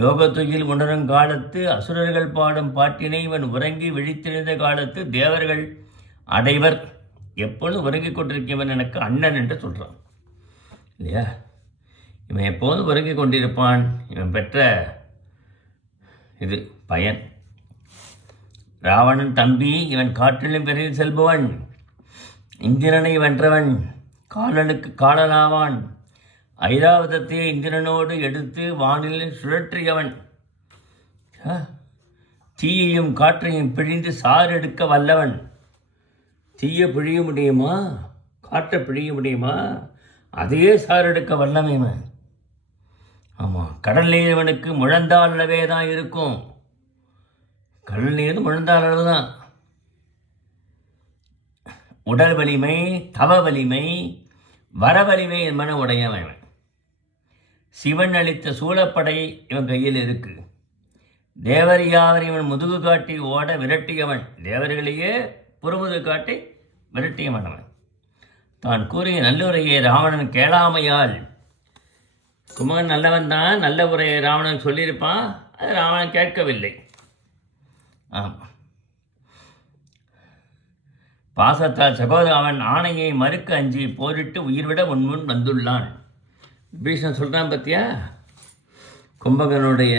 யோகத்துயில் உணரும் காலத்து அசுரர்கள் பாடும் பாட்டினை இவன் உறங்கி விழித்தெழுந்த காலத்து தேவர்கள் அடைவர் எப்பொழுதும் உறங்கிக் கொண்டிருக்கவன் எனக்கு அண்ணன் என்று சொல்கிறான் இல்லையா. இவன் எப்போதும் உறங்கிக் கொண்டிருப்பான். இவன் பெற்ற இது பயன். ராவணன் தம்பி, இவன் காற்றிலும் பெரிது செல்பவன், இந்திரனை வென்றவன், காலனுக்கு காலனாவான், ஐராவதத்தை இந்திரனோடு எடுத்து வானில் சுழற்றியவன், தீயையும் காற்றையும் பிழிந்து சாறு எடுக்க வல்லவன். தீயை பிழிய முடியுமா? காற்றை பிழிய முடியுமா? அதையே சாறு எடுக்க வல்லவன். ஆமாம், கடல் நீரவனுக்கு முழந்தால் அளவே தான் இருக்கும். கடல் நீர் முழந்தால் அளவு தான். உடல் வலிமை, தவ வலிமை, வர வலிமை என்பன உடையவன். சிவன் அளித்த சூழப்படை இவன் கையில் இருக்கு. தேவர் யாவர் இவன் முதுகு காட்டி ஓட விரட்டியவன். தேவர்களையே புறமுது காட்டி விரட்டியவன் அவன். தான் கூறிய நல்லுரையை ராவணன் கேளாமையால், கும்பகன் நல்லவன் தான், நல்ல உரையை ராவணன் சொல்லியிருப்பான், அது ராவணன் கேட்கவில்லை. ஆமாம், பாசத்தால் சகோதர அவன் ஆணையை மறுக்க அஞ்சி போரிட்டு உயிர்விட முன் வந்துள்ளான். விபீஷணன் சொல்கிறான் பற்றியா, கும்பகனுடைய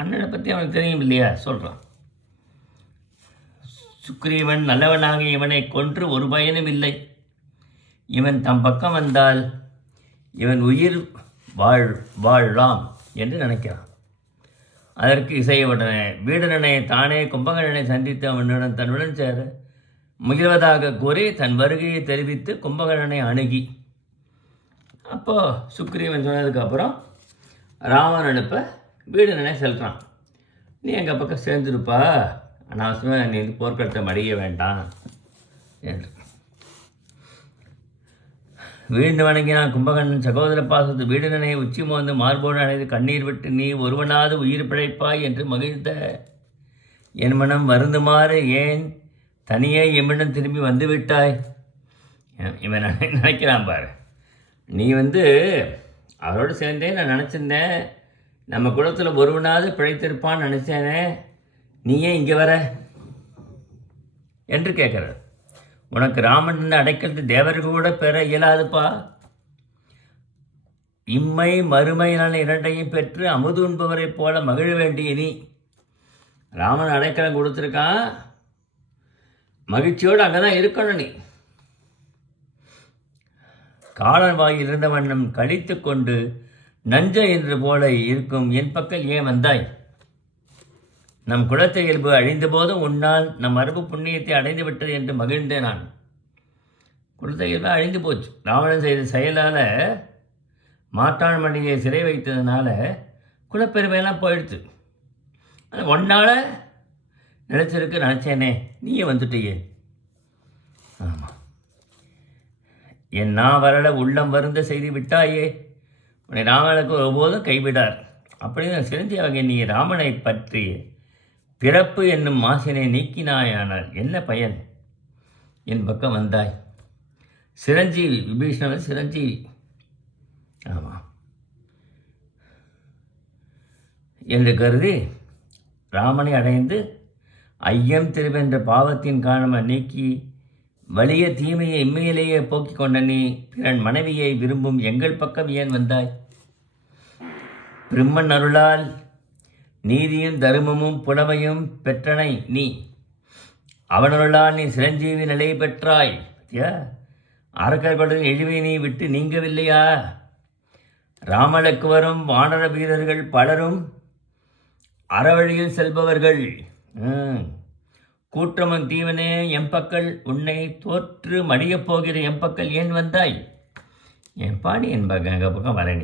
அண்ணனை பற்றி அவனுக்கு தெரியும் இல்லையா, சொல்கிறான். சுக்ரீவன் நல்லவனாக இவனை கொன்று ஒரு பயனும் இல்லை. இவன் தம் பக்கம் வந்தால் இவன் உயிர் வாழலாம் என்று நினைக்கிறான். அதற்கு இசையவுடனே வீடனனை தானே கும்பகர்ணனை சந்தித்து அவனுடன் தன்னுடன் சேர முயல்வதாக கூறி தன் வருகையை தெரிவித்து கும்பகர்ணனை அணுகி, அப்போது சுக்ரீவன் சொன்னதுக்கப்புறம் ராமன் அனுப்ப வீடனனை செல்கிறான். நீ எங்கள் பக்கம் சேர்ந்துருப்பா, அனாவசியமாக நீ போர்க்களத்தை மடிய வேண்டாம் என்று வீண்டு வணங்கினான். கும்பகர்ணன் சகோதர பாசத்து வீடனனை உச்சி மோந்து மார்போடு அணைந்து கண்ணீர் விட்டு, நீ ஒருவனாவது உயிர் பிழைப்பாய் என்று மகிழ்ந்த என் மனம் வருந்துமாறு ஏன் தனியே எம்மிடம் திரும்பி வந்து விட்டாய்? இவன் நினைக்கிறான் பாரு, நீ அவரோடு சேர்ந்தே நான் நினச்சிருந்தேன், நம்ம குலத்தில் ஒருவனாவது பிழைத்திருப்பான்னு நினச்சேனே, நீயே இங்கே வர என்று கேட்குறார். உனக்கு ராமன் அடைக்கிறது தேவர்கள் கூட பெற இயலாதுப்பா. இம்மை மறுமையினான இரண்டையும் பெற்று அமுது உண்பவரை போல மகிழ வேண்டிய நீ, ராமன் அடைக்கலம் கொடுத்துருக்கான், மகிழ்ச்சியோடு அங்கே தான் இருக்கணும். நீ காலன் வாயில் இருந்த வண்ணம் கழித்து கொண்டு நஞ்ச என்று போல இருக்கும் என் பக்கம் ஏன் வந்தாய்? நம் குலத்தை இயல்பு அழிந்த போதும் உன்னால் நம் மரபு புண்ணியத்தை அடைந்து விட்டது என்று மகிழ்ந்தேன் நான். குலத்தை இயல்பு அழிந்து போச்சு. ராவணன் செய்த செயலால் மாட்டான் மணியை சிறை வைத்ததுனால குலப்பெருமையெல்லாம் போயிடுச்சு. ஒன்னால் நினச்சிருக்கு நினச்சேனே, நீயே வந்துட்டியே. ஆமாம், என் நான் வரல உள்ளம் வருந்த செய்து விட்டாயே, உன்னை ராமனுக்கு ஒருபோதும் கைவிடார். அப்படின்னு சிரஞ்சீவி, நீ ராமனை பற்றி பிறப்பு என்னும் மாசினை நீக்கினாயானால் என்ன பயன்? என் பக்கம் வந்தாய். சிரஞ்சீவி, விபீஷணன் சிரஞ்சீவி. ஆமாம், என்று கருதி ராமனை அடைந்து ஐயம் திருவென்ற பாவத்தின் காரணமாக நீக்கி வலிய தீமையை இம்மையிலேயே போக்கிக் கொண்ட நீ பிறன் மனைவியை விரும்பும் எங்கள் பக்கம் ஏன் வந்தாய்? பிரம்மன் அருளால் நீதியும் தருமமும் புலமையும் பெற்றனை நீ. அவனருளால் நீ சிரஞ்சீவி நிலை பெற்றாய். அரக்கர்களுடன் எழிவை நீ விட்டு நீங்கவில்லையா? ராமனுக்கு வரும் வானர வீரர்கள் பலரும் அறவழியில் செல்பவர்கள். கூற்றமன் தீவனே எம்பக்கள் உன்னை தோற்று மடியப் போகிற எம்பக்கள் ஏன் வந்தாய்? என் பாடி என் பக்கம் வர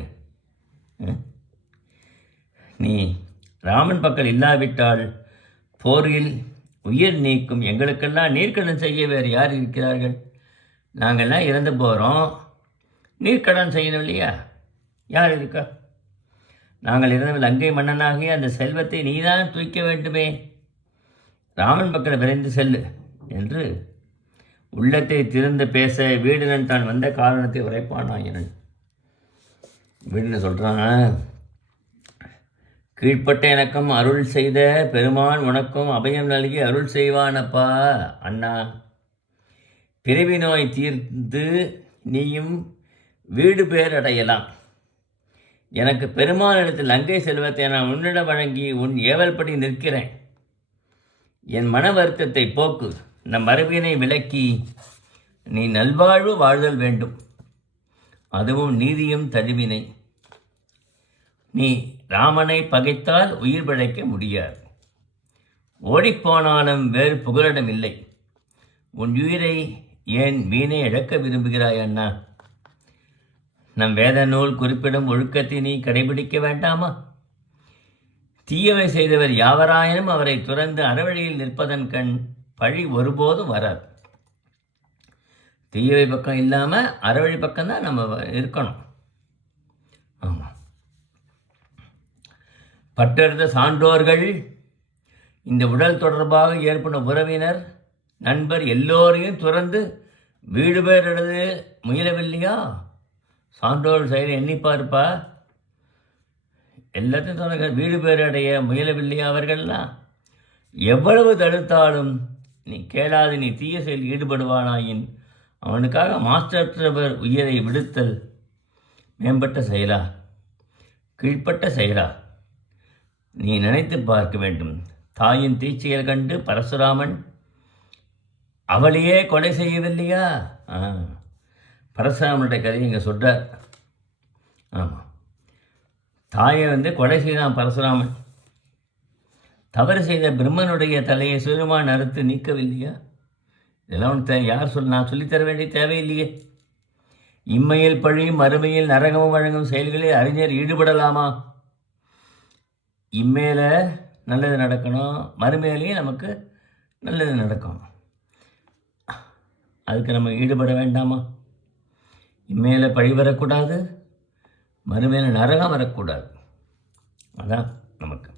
நீ ராமன் பக்கம் இல்லாவிட்டால் போரில் உயிர் நீக்கும் எங்களுக்கெல்லாம் நீர்க்கடன் செய்ய வேறு யார் இருக்கிறார்கள்? நாங்கள்லாம் இறந்து போகிறோம், நீர்க்கடன் செய்யணும் இல்லையா? யார் இருக்கா? நாங்கள் இறந்த லங்கை மன்னனாகிய அந்த செல்வத்தை நீதான் தூக்க வேண்டுமே. ராமன் பக்கம் விரைந்து செல்லு என்று உள்ளத்தை திறந்து பேச வீடுனன் தான் வந்த காரணத்தை உரைப்பானாயினன். வீடுன்னு சொல்கிறான், கீழ்ப்பட்ட எனக்கும் அருள் செய்த பெருமான் உனக்கும் அபயம் நல்கி அருள் செய்வானப்பா. அண்ணா, பிறவி நோய் தீர்ந்து நீயும் வீடு பேர் அடையலாம். எனக்கு பெருமானிடத்தில் லங்கை செல்வத்தை நான் உன்னிடம் வழங்கி உன் ஏவல்படி நிற்கிறேன். என் மன வருத்தத்தை போக்கு, நம் மரபினை விலக்கி நீ நல்வாழ்வு வாழ்தல் வேண்டும். அதுவும் நீதியும் தழுவினை. நீ ராமனை பகைத்தால் உயிர் பிழைக்க முடியாது. ஓடிப்போனாலும் வேறு புகலிடம் இல்லை. உன் உயிரை ஏன் வீணை இழக்க விரும்புகிறாய் அண்ணா? நம் வேத நூல் குறிப்பிடும் ஒழுக்கத்தை நீ கடைபிடிக்க வேண்டாமா? தீயவை செய்தவர் யாவராயினும் அவரை துறந்து அறவழியில் நிற்பதன் கண் பழி ஒருபோதும் வராது. தீயவை பக்கம் இல்லாமல் அறவழி பக்கம்தான் நம்ம இருக்கணும். ஆமாம், பட்டெடுத்த சான்றோர்கள் இந்த உடல் தொடர்பாக ஏற்படும் உறவினர் நண்பர் எல்லோரையும் துறந்து வீடு பேரெடுத்து முயலவில்லையா? சான்றோர் செயலை எண்ணிப்பார்ப்பா. எல்லாத்தையும் சொன்ன வீடு பேரடைய முயலவில்லையா அவர்கள்லாம்? எவ்வளவு தடுத்தாலும் நீ கேளாது நீ தீய செயலில் ஈடுபடுவானாயின் அவனுக்காக மாஸ்டர் உயிரை விடுத்தல் மேம்பட்ட செயலா, கீழ்ப்பட்ட செயலா? நீ நினைத்து பார்க்க வேண்டும். தாயின் தீச்செயல் கண்டு பரசுராமன் அவளையே கொலை செய்யவில்லையா? பரசுராமனுடைய கதையை இங்கே சொல்கிறார். ஆமாம், தாயை கொலை செய்தான் பரசுராமன். தவறு செய்த பிரம்மனுடைய தலையை சிறுமான் அறுத்து நீக்கவில்லையா? இதெல்லாம் உனக்கு யார் நான் சொல்லித்தர வேண்டிய தேவையில்லையே. இம்மையில் பழியும் மறுமையில் நரகமும் வழங்கும் செயல்களில் அறிஞர் ஈடுபடலாமா? இம்மேல நல்லது நடக்கணும், மறுமையிலேயே நமக்கு நல்லது நடக்கும். அதுக்கு நம்ம ஈடுபட வேண்டாமா? இம்மேல பழி வரக்கூடாது, மறுமையில நரகம் வரக்கூடாது. அதான் நமக்கு.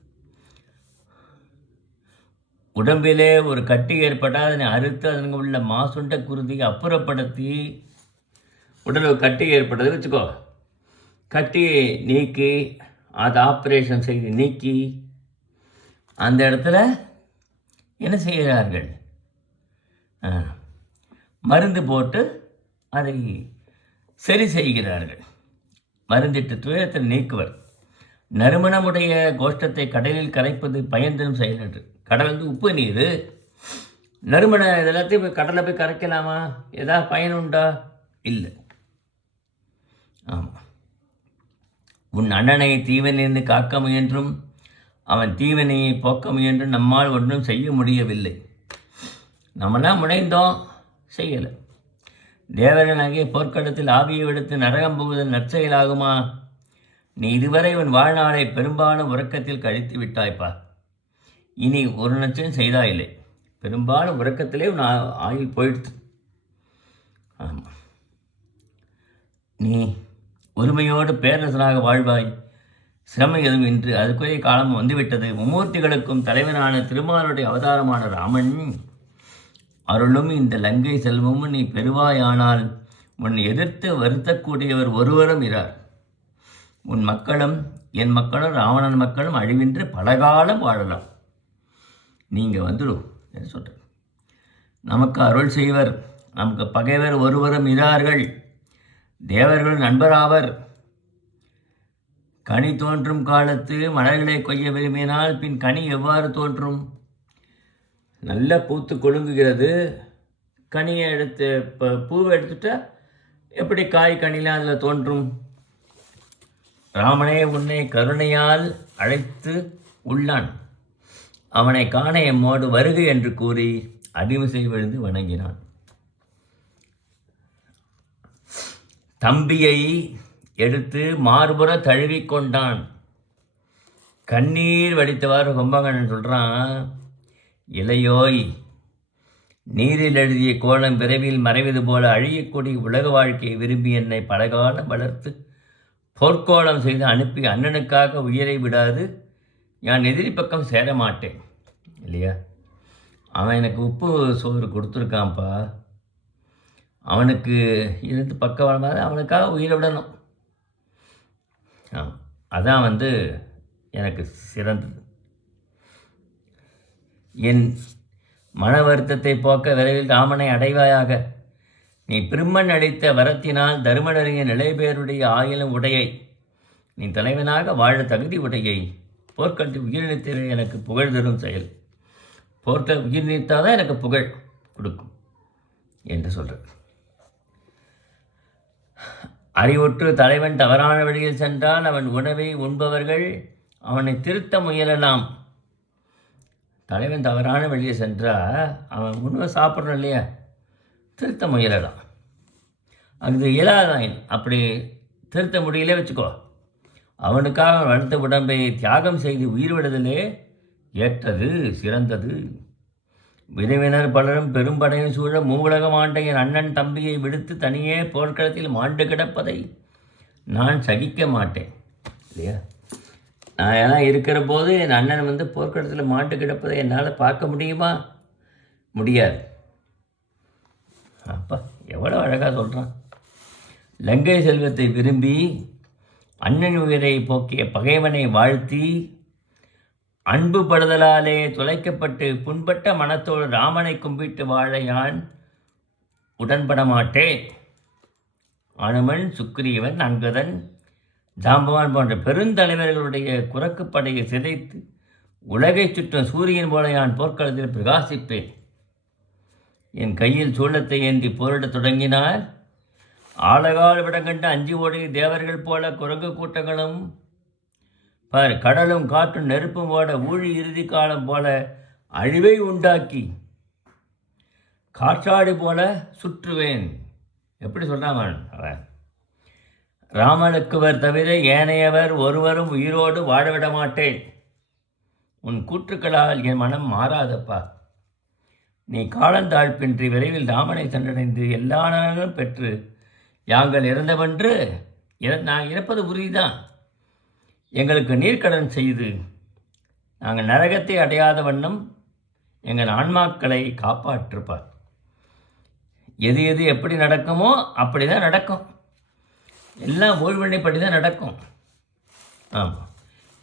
உடம்பிலே ஒரு கட்டி ஏற்பட்டால் அதனை அறுத்து அதற்கு உள்ள மாசுண்ட குருதியை அப்புறப்படுத்தி, உடல் ஒரு கட்டி ஏற்பட்டது வச்சுக்கோ, கட்டியை நீக்கி அதை ஆப்ரேஷன் செய்து நீக்கி அந்த இடத்துல என்ன செய்கிறார்கள்? மருந்து போட்டு அதை சரி செய்கிறார்கள். மருந்திட்டு துயரத்தை நீக்குவர். நறுமணமுடைய கோஷ்டத்தை கடலில் கரைப்பது பயன்தரும் செயல் என்று. கடல் உப்பு நீர், நறுமண இதெல்லாத்தையும் கடலில் போய் கரைக்கலாமா? ஏதாவது பயனுண்டா? இல்லை. ஆமாம், உன் அண்ணனை தீவனிலிருந்து காக்க முயன்றும் அவன் தீவனையை போக்க முயன்றும் நம்மால் ஒன்றும் செய்ய முடியவில்லை. நம்மளாம் முனைந்தோம், செய்யலை. தேவரனாகிய போர்க்களத்தில் ஆவியை எடுத்து நரகம் போவதில் நற்செயலாகுமா? நீ இதுவரை உன் வாழ்நாளை பெரும்பாலும் உறக்கத்தில் கழித்து விட்டாய்ப்பா. இனி ஒரு நச்சம் செய்தா இல்லை. பெரும்பாலும் உறக்கத்திலே உன் ஆயுள் போயிடுத்து. ஆமாம், நீ ஒருமையோடு பேரரசனாக வாழ்வாய். சிரமம் எதுவும் இன்று அதுக்குரிய காலம் வந்துவிட்டது. மும்மூர்த்திகளுக்கும் தலைவனான திருமாலுடைய அவதாரமான ராமன் அருளும் இந்த லங்கை செல்வமும் நீ பெறுவாயானால் உன்னை எதிர்த்து வருத்தக்கூடியவர் ஒருவரும் இரார். உன் மக்களும் என் மக்களும் ராவணன் மக்களும் அழிவின்றி பலகாலம் வாழலாம். நீங்கள் வந்துடும் என்று சொல்கிறார். நமக்கு அருள் செய்வர், நமக்கு பகைவர் ஒருவரும் இரார்கள், தேவர்கள் நண்பராவர். கனி தோன்றும் காலத்து மலர்களை கொய்ய விரும்பினால் பின் கனி எவ்வாறு தோன்றும்? நல்ல பூத்து கொழுங்குகிறது, கனியை எடுத்து பூவை எடுத்துட்டா எப்படி காய் கனிலாம் அதில் தோன்றும்? ராமனே உன்னை கருணையால் அழைத்து உள்ளான், அவனை காண எம்மோடு வருகை என்று கூறி அடிமிசை விழுந்து வணங்கினான். தம்பியை எடுத்து மார்புற தழுவிக்கொண்டான். கண்ணீர் வடித்தவாறு கும்பகர்ணன் சொல்கிறான், இளையோய், நீரில் எழுதிய கோலம் விரைவில் மறைவது போல அழியக்கூடிய உலக வாழ்க்கையை விரும்பி என்னை பலகாலம் வளர்த்து போர்க்கோளம் செய்து அனுப்பி அண்ணனுக்காக உயிரை விடாது நான் எதிரி பக்கம் சேர மாட்டேன் இல்லையா? அவன் எனக்கு உப்பு சோறு கொடுத்துருக்கான்ப்பா, அவனுக்கு இருந்து பக்கவாளமாக அவனுக்காக உயிரை விடணும். அதான் எனக்கு சிறந்தது. என் மன வருத்தத்தை போக்க விரைவில் ராமனை அடைவாயாக. நீ பிரம்மன் அளித்த வரத்தினால் தருமனறிய நிலைபேருடைய ஆயிலும் உடையை, நீ தலைவனாக வாழ தகுதி உடையை போர்க்களத்தில் உயிர் நீத்தது எனக்கு புகழ் தரும் செயல். போர்க்கள உயிர் நீத்தாதான் எனக்கு புகழ் கொடுக்கும் என்று சொல்கிறார். அறிவுற்று தலைவன் தவறான வழியில் சென்றால் அவன் உணவை உண்பவர்கள் அவனை திருத்த முயலலாம். தலைவன் தவறான வழியில் சென்றால் அவன் உணவை சாப்பிட்றோம் இல்லையா, திருத்த முயலலாம். அது இயலாதான். அப்படி திருத்த முடியல வச்சுக்கோ, அவனுக்காக வளர்த்த உடம்பை தியாகம் செய்து உயிர் விடுதலே ஏற்றது சிறந்தது. விரைவினர் பலரும் பெரும்படையும் சூழ மூவுலகம் ஆண்ட என் அண்ணன் தம்பியை விடுத்து தனியே போர்க்களத்தில் மாண்டு கிடப்பதை நான் சகிக்க மாட்டேன் இல்லையா? நான் எல்லாம் இருக்கிற போது என் அண்ணன் போர்க்களத்தில் மாண்டு கிடப்பதை என்னால் பார்க்க முடியுமா? முடியாது. அப்பா எவ்வளோ அழகாக சொல்கிறான். லங்கை செல்வத்தை விரும்பி அண்ணன் உயிரை போக்கிய பகைவனை வாழ்த்தி அன்பு படுதலாலே துளைக்கப்பட்டு புண்பட்ட மனத்தோடு ராமனை கும்பிட்டு வாழ யான் உடன்பட மாட்டேன். அனுமன், சுக்ரீவன், அங்கதன், ஜாம்பவான் போன்ற பெருந்தலைவர்களுடைய குரக்குப்படையை சிதைத்து உலகை சுற்றும் சூரியன் போல யான் போர்க்களத்தில் பிரகாசிப்பேன். என் கையில் சூளத்தை ஏந்தி போரிடத் தொடங்கினால் ஆழகால் விடங்கண்டு அஞ்சி ஓடிய தேவர்கள் போல குரங்கு கூட்டங்களும் பார், கடலும் காற்றும் நெருப்பும் ஓட ஊழி இறுதி காலம் போல அழிவை உண்டாக்கி காற்றாடி போல சுற்றுவேன். எப்படி சொல்கிறான் அவன்? ராமனுக்குவர் தவிர ஏனையவர் ஒருவரும் உயிரோடு வாழவிட மாட்டேன். உன் கூற்றுக்களால் என் மனம் மாறாதப்பா. நீ காலந்தாழ்பின்றி விரைவில் ராமனை சென்றடைந்து எல்லா நலனும் பெற்று யாங்கள் இறந்தவென்று நான் இறப்பது உறுதிதான். எங்களுக்கு நீர்க்கடன் செய்து நாங்கள் நரகத்தை அடையாத வண்ணம் எங்கள் ஆன்மாக்களை காப்பாற்றுப்பார். எது எது எப்படி நடக்குமோ அப்படி தான் நடக்கும். எல்லாம் ஊழ்வினைப்படி தான் நடக்கும். ஆமாம்,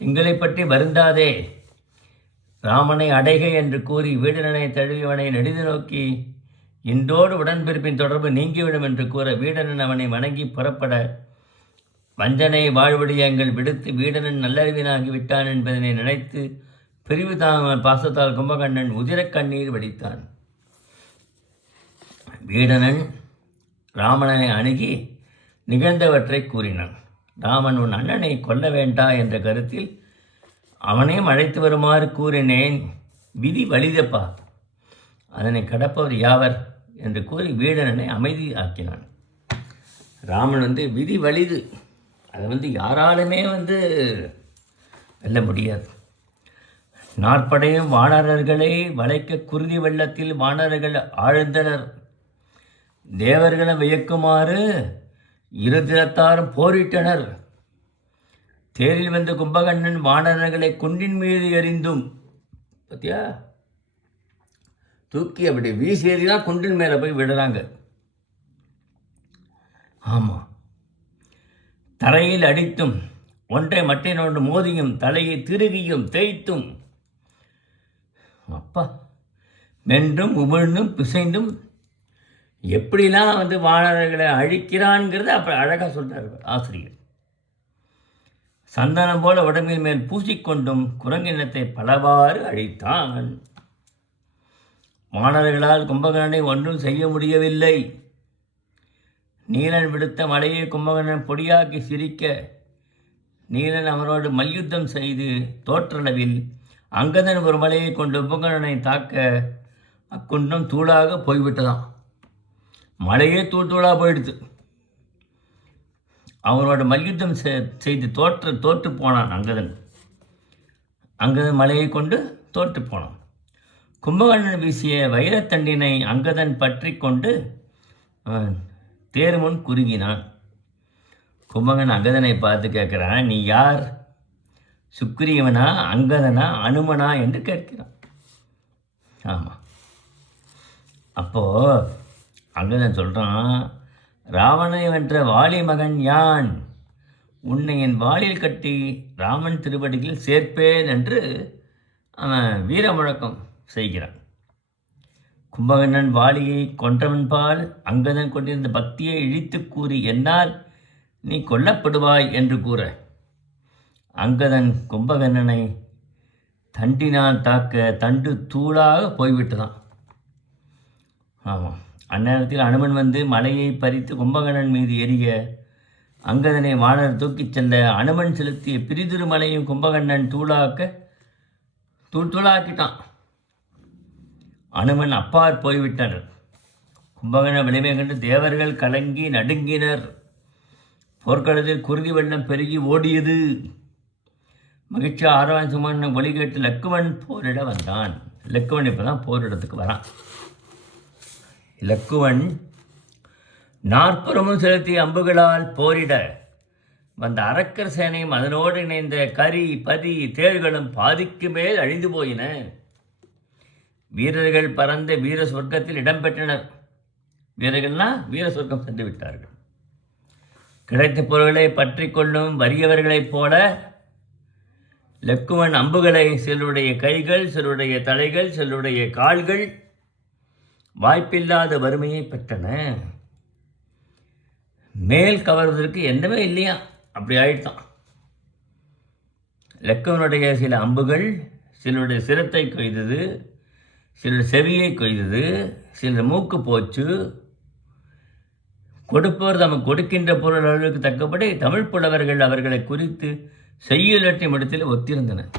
எங்களை பற்றி வருந்தாதே. ராமனை அடைக என்று கூறி வீடனனை தழுவியவனை நெடிது நோக்கி இன்றோடு உடன்பிறப்பின் தொடர்பு நீங்கிவிடும் என்று கூற வீடனன் அவனை வணங்கி புறப்பட வஞ்சனை வாழ்விடயங்கள் விடுத்து வீடனன் நல்லறிவினாகி விட்டான் என்பதனை நினைத்து பிரிவு பாசத்தால் கும்பகர்ணன் உதிரக் கண்ணீர் வடித்தான். வீடனன் ராமனை அணுகி நிகழ்ந்தவற்றை கூறினான். ராமன் உன் அண்ணனை கொல்ல வேண்டா என்ற கருத்தில் அவனையும் அழைத்து வருமாறு கூறினேன். விதி வலிதப்பா, அதனை கடப்பவர் யாவர் என்று கூறி வீடனனை அமைதி ஆக்கினான். ராமன் விதி வலிது, அதை யாராலுமே வெல்ல முடியாது. நாற்படையும் வானரர்களை வளைக்க குருதி வெள்ளத்தில் வானரர்கள் ஆழ்ந்தனர். தேவர்களை வியக்குமாறு இரு திறத்தாரும் போரிட்டனர். தேரில் வந்த கும்பகர்ணன் வானரர்களை குன்றின் மீது எறிந்தும், பத்தியா, தூக்கி அப்படி வீசி ஏறிதான் குன்றின் மேலே போய் விடுறாங்க. ஆமாம், தரையில் அடித்தும் ஒன்றை மற்றினொன்று மோதியும் தலையை திருகியும் தேய்த்தும் அப்பா மென்றும் உமிழ்ந்தும் பிசைந்தும் எப்படிலாம் வானரர்களை அழிக்கிறான்ங்கிறத அப்போ அழகாக சொல்கிறார் ஆசிரியர். சந்தனம் போல உடம்பின் மேல் பூசிக்கொண்டும் குரங்கினத்தை பலவாறு அழித்தான். வானரர்களால் கும்பகர்ணனை ஒன்றும் செய்ய முடியவில்லை. நீலன் விடுத்த மலையை கும்பகர்ணன் பொடியாக்கி சிரிக்க நீலன் அவரோடு மல்யுத்தம் செய்து தோற்றளவில் அங்கதன் ஒரு மலையை கொண்டு கும்பகர்ணனை தாக்க அக்குன்றம் தூளாக போய்விட்டதாம். மலையே தூளாக போயிடுது. அவரோட மல்யுத்தம் செய்து தோற்று போனான் அங்கதன். மலையை கொண்டு தோற்று போனான். கும்பகர்ணன் வீசிய வைரத்தண்டினை அங்கதன் பற்றி கொண்டு தேர்முன் குறுகினான். கும்பகர்ணன் அங்கதனை பார்த்து கேட்குறான், நீ யார்? சுக்ரீவனா, அங்கதனா, அனுமனா என்று கேட்கிறான். ஆமாம். அப்போது அங்கதன் சொல்கிறான், ராவணனை வென்ற வாலி மகன் யான். உன்னை என் வாலில் கட்டி ராமன் திருவடியில் சேர்ப்பேன் என்று அவன் வீர முழக்கம் செய்கிறான். கும்பகர்ணன் வாலியை கொன்றவன்பால் அங்கதன் கொண்டிருந்த பக்தியை இழித்து கூறி என்னால் நீ கொல்லப்படுவாய் என்று கூற அங்கதன் கும்பகர்ணனை தண்டினால் தாக்க தண்டு தூளாக போய்விட்டதான். ஆமாம். அந்நேரத்தில் அனுமன் மலையை பறித்து கும்பகர்ணன் மீது எரிய அங்கதனை வானர் தூக்கிச் செல்ல அனுமன் செலுத்திய பிரிதிருமலையும் கும்பகர்ணன் தூளாக்கிட்டான். அனுமன் அப்பார் போய்விட்டனர். கும்பகர்ண விளைவை கண்டு தேவர்கள் கலங்கி நடுங்கினர். போர்க்களத்தில் குருதி வெள்ளம் பெருகி ஓடியது. மகிழ்ச்சி ஆரவான் சுமன் ஒளி கேட்டு லக்குவன் போரிட வந்தான். லக்குவன் இப்போ தான் போரிடத்துக்கு வரான். லக்குவன் நாற்புறமும் செலுத்திய அம்புகளால் போரிட வந்த அரக்கர் சேனையும் அதனோடு இணைந்த கரி பதி தேர்களும் பாதிக்கு மேல் அழிந்து போயின. வீரர்கள் பறந்த வீர சொர்க்கத்தில் இடம்பெற்றனர். வீரர்கள்னால் வீர சொர்க்கம் சென்று விட்டார்கள். கிடைத்த பொருள்களை பற்றி கொள்ளும் வறியவர்களைப் போல லக்குவன் அம்புகளை சிலருடைய கைகள், சிலருடைய தலைகள், சிலருடைய கால்கள் வாய்ப்பில்லாத வறுமையை பெற்றன. மேல் கவர்வதற்கு என்னவே இல்லையா, அப்படி ஆயிட்டான். லக்குவனுடைய சில அம்புகள் சிலருடைய சிரத்தை கொய்தது, சிலர் செவியை கொய்தது, சிலர் மூக்கு போச்சு. கொடுப்பவர் தமக்கு கொடுக்கின்ற பொருள் அளவுக்கு தக்கபடி தமிழ் புலவர்கள் அவர்களை குறித்து செய்யுளற்றின் இடத்தில் ஒத்திருந்தனர்.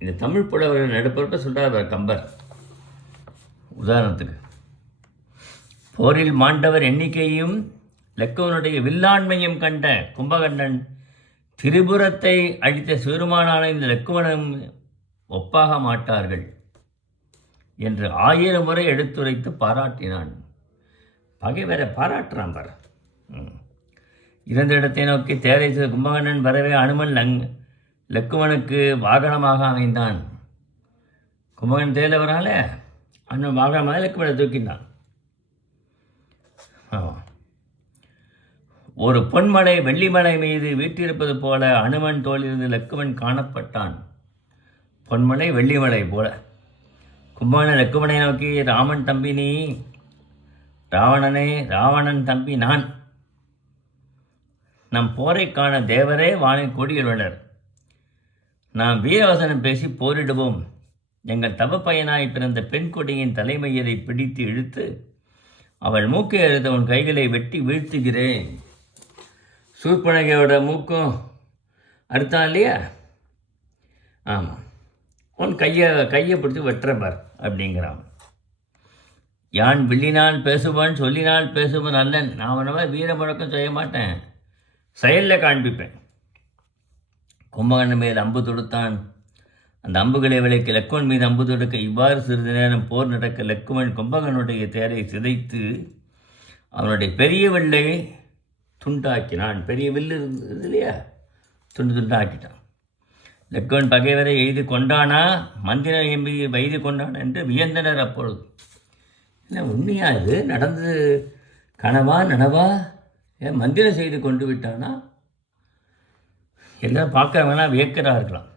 இந்த தமிழ் புலவர்கள் நடுப்பொருட்ட சொல்கிறார் கம்பர். உதாரணத்துக்கு போரில் மாண்டவர் எண்ணிக்கையும் லக்குவனுடைய வில்லாண்மையும் கண்ட கும்பகர்ணன் திரிபுரத்தை அழித்த சிறுமானான இந்த லக்குவனும் ஒப்பாக மாட்டார்கள் என்று 1000 முறை எடுத்துரைத்து பாராட்டினான். பகைவரை பாராட்டுறான் பார். இருந்த இடத்தை நோக்கி தேரை கும்பகர்ணன் வரவே அனுமன் லக்குவனுக்கு வாகனமாக அமைந்தான். கும்பகர்ணன் தேரில் வரால அனுமன் வாகனமாக லக்குவனை தூக்கினான். ஒரு பொன்மலை வெள்ளிமலை மீது வீட்டிருப்பது போல அனுமன் தோளிலிருந்து லக்குவன் காணப்பட்டான். பொன்மலை வெள்ளிமலை போல கும்பகர்ணன் லக்குவனை நோக்கி, ராமன் தம்பி நீ, ராவணனே ராவணன் தம்பி நான். நம் போரை காண தேவரே வானில் கூடியுள்ளனர். நாம் வீரவசனம் பேசி போரிடுவோம். எங்கள் தவப்பயனாய் பிறந்த பெண் கொடியின் தலைமையரை பிடித்து இழுத்து அவள் மூக்கை அறுத்த உன் கைகளை வெட்டி வீழ்த்துகிறேன். சூர்பனகையோட மூக்கும் அறுத்தான் இல்லையா? ஆமாம், உன் கையை பிடிச்சி வெட்டுறப்பார் அப்படிங்கிறான். யான் வில்லினால் பேசுவான், சொல்லினால் பேசுவான் அல்லன். நான் அவனவ வீர முழக்கம் செய்ய மாட்டேன், செயலில் காண்பிப்பேன். கும்பகர்ணன் மேல் அம்பு தொடுத்தான். அந்த அம்புகளை விலைக்கு லக்குவன் மீது அம்பு தொடுக்க இவ்வாறு சிறிது நேரம் போர் நடக்க லக்குவன் கும்பகர்ணனுடைய தேரை சிதைத்து அவனுடைய பெரிய வில்லை துண்டாக்கினான். பெரிய வில்லு இருந்தது இல்லையா, துண்டாக்கிட்டான். லக்குவன் பகைவரை எய்து கொண்டானா, மந்திரம் எம்பி வைது கொண்டான் என்று வியந்தனர். அப்பொழுது என்ன உண்மையா இது நடந்தது? கனவா நனவா? மந்திரம் செய்து கொண்டு விட்டானா எல்லாம் பார்க்குறவங்களாம் வியக்கிறார்களாம்.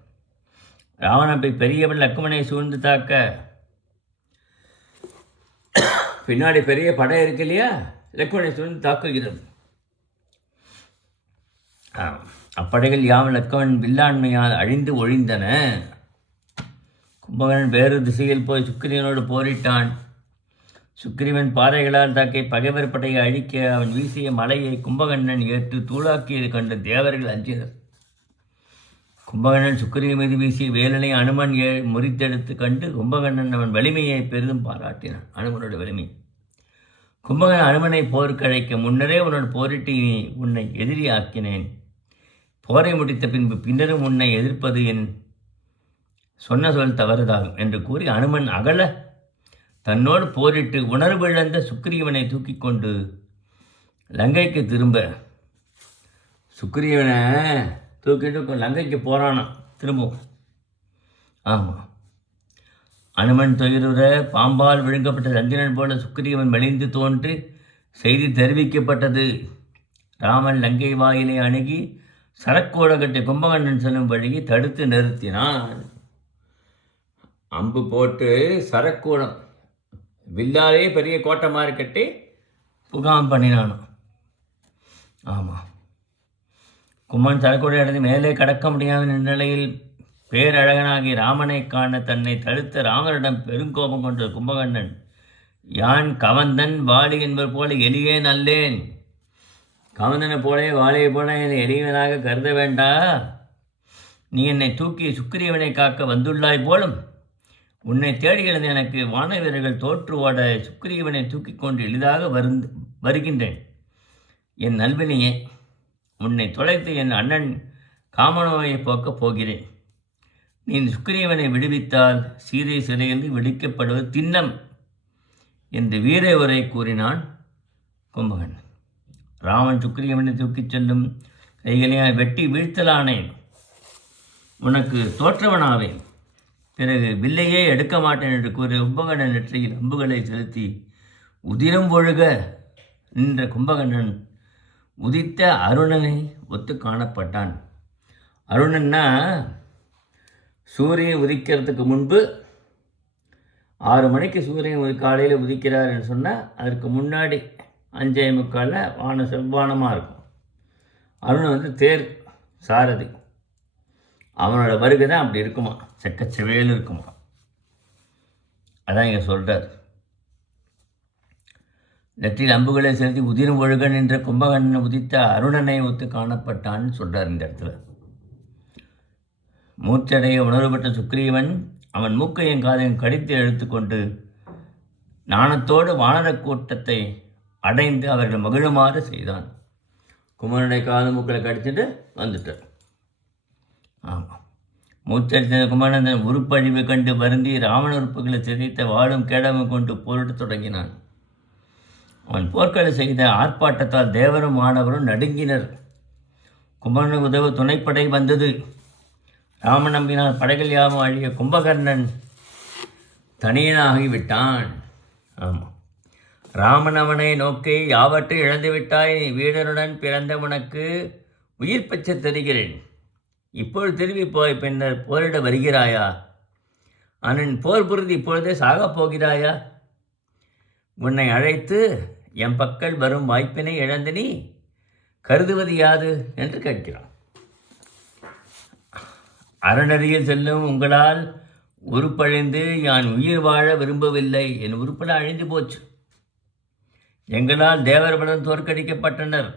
ராவணன் போய் பெரியவள் லக்குமனை சூழ்ந்து தாக்க பின்னாடி பெரிய படை இருக்கு இல்லையா, லக்குமனை சூழ்ந்து தாக்குகிறது. அப்படைகள் யாவும் லக்குமன் வில்லாண்மையால் அழிந்து ஒழிந்தன. கும்பகர்ணன் வேறு திசையில் போய் சுக்கிரீவனோடு போரிட்டான். சுக்கிரீவன் பாறைகளால் தாக்கி பகைவர் படையை அழிக்க அவன் வீசிய மலையை கும்பகர்ணன் ஏற்று தூளாக்கியது கண்டு தேவர்கள் அஞ்சினர். கும்பகர்ணன் சுக்கிரீவன் மீது வீசிய வேலனை அனுமன் முறித்தெடுத்து கண்டு கும்பகர்ணன் அவன் வலிமையை பெரிதும் பாராட்டினான். அனுமனோட வலிமை. கும்பகர்ணன் அனுமனை போருக்கு அழைக்க முன்னரே உன்னோடு போரிட்டு உன்னை எதிரி ஆக்கினேன். போரை முடித்த பின்னரும் உன்னை எதிர்ப்பது என் சொன்ன சொல் தவறுதாகும் என்று கூறி அனுமன் அகல தன்னோடு போரிட்டு உணர்விழந்த சுக்கிரீவனை தூக்கி கொண்டு லங்கைக்கு திரும்ப சுக்கிரீவனை தூக்கிட்டு லங்கைக்கு போகிறானான் திரும்பவும். ஆமாம், அனுமன் துயருற பாம்பால் விழுங்கப்பட்ட சந்திரன் போல சுக்கிரீவன் மெலிந்து தோன்றி செய்தி தெரிவிக்கப்பட்டது. ராமன் லங்கை வாயிலை அணுகி சரக்கோட கட்டி கும்பகர்ணன் செல்லும் வழியை தடுத்து நிறுத்தினான். அம்பு போட்டு சரக்கூடம் வில்லாலே பெரிய கோட்டை மாதிரி கட்டி புகாம் பண்ணினானோ. ஆமாம், கும்பன் சரக்கூட இடத்து மேலே கடக்க முடியாத நிலையில் பேரழகனாகி ராமனை காண தன்னை தடுத்த ராமனிடம் பெருங்கோபம் கொண்ட கும்பகர்ணன், யான் கவந்தன் வாலி என்பவர் போல எளியேன் அல்லேன். கவந்தனை போலே வாலியை போல என்னை எளியவனாக கருத வேண்டா. நீ என்னை தூக்கி சுக்கிரீவனை காக்க வந்துள்ளாய் போலும். உன்னை தேடுகிறது எனக்கு வான வீரர்கள் தோற்று ஓட சுக்கிரீவனை தூக்கி கொண்டு எளிதாக வருகின்றேன். என் நல்வினையே, உன்னை தொலைத்து என் அண்ணன் காமனோவை போக்கப் போகிறேன். நீ சுக்கிரீவனை விடுவித்தால் சீதை சிறையில் விடுவிக்கப்படுவது திண்ணம் என்று வீர உரை கூறினான் கும்பகர்ணன். ராமன் சுக்கிரீவனை தூக்கிச் செல்லும் கைகளையால் வெட்டி வீழ்த்தலானேன். உனக்கு தோற்றவனாவேன். பிறகு வில்லையே எடுக்க மாட்டேன் என்று கூறி கும்பகர்ணன் நெற்றியில் அம்புகளை செலுத்தி உதிரம் ஒழுக நின்ற கும்பகர்ணன் உதித்த அருணனை ஒத்து காணப்பட்டான். அருணன்னா சூரியன் உதிக்கிறதுக்கு முன்பு 6 மணிக்கு சூரியன் காலையில் உதிக்கிறார் என்று சொன்னால் அதற்கு முன்னாடி 5:45 வானம் செவ்வானமாக இருக்கும். அருணன் தேர் சாரதி. அவனோட வருகை தான் அப்படி இருக்குமா, செக்கச்செவேல் இருக்குமா. அதான் இங்கே சொல்கிறார். நெற்றில் அம்புகளை செலுத்தி உதிரும் ஒழுகன் என்ற கும்பகர்ணன் உதித்த அருணனை ஒத்து காணப்பட்டான்னு சொல்கிறார் இந்த இடத்துல. மூச்சடைய உணர்வுபட்ட சுக்கிரீவன் அவன் மூக்கையும் காதையும் கடித்து எடுத்துக்கொண்டு நாணத்தோடு வானர கூட்டத்தை அடைந்து அவர்கள் மகிழுமாறு செய்தான். குமரனுடைய காது மூக்களை கடிச்சிட்டு வந்துட்டார். ஆமாம், மூச்சடித்த குமரன் உருப்பழிவு கண்டு வருந்தி ராவண உறுப்புகளை சிதைத்த வாழும் கேடமும் கொண்டு போரிட்டு தொடங்கினான். அவன் போர்க்களை செய்த ஆர்ப்பாட்டத்தால் தேவரும் மாணவரும் நடுங்கினர். குமரனுக்கு உதவ துணைப்படை வந்தது. ராமன் நம்பினால் படைகள் யாவும் அழிய கும்பகர்ணன் தனியனாகிவிட்டான். ஆமாம், ராமன் அவனை நோக்கி யாவற்றை இழந்துவிட்டாய், வீரனுடன் பிறந்த உனக்கு உயிர் பெற்று தருகிறேன். இப்பொழுது திரும்பி போய் பின்னர் போரிட வருகிறாயா? அண்ணன் போர் புரிந்து இப்பொழுதே சாகப் போகிறாயா? உன்னை அழைத்து என் பக்கம் வரும் வாய்ப்பினை இழந்து நீ கருதுவது யாது என்று கேட்கிறான். அறநெறியில் செல்லும் உங்களால் உருப்பழிந்து யான் உயிர் வாழ விரும்பவில்லை. என் உறுப்பட அழிந்து போச்சு. எங்களால் தேவர்படம் தோற்கடிக்கப்பட்டனர்.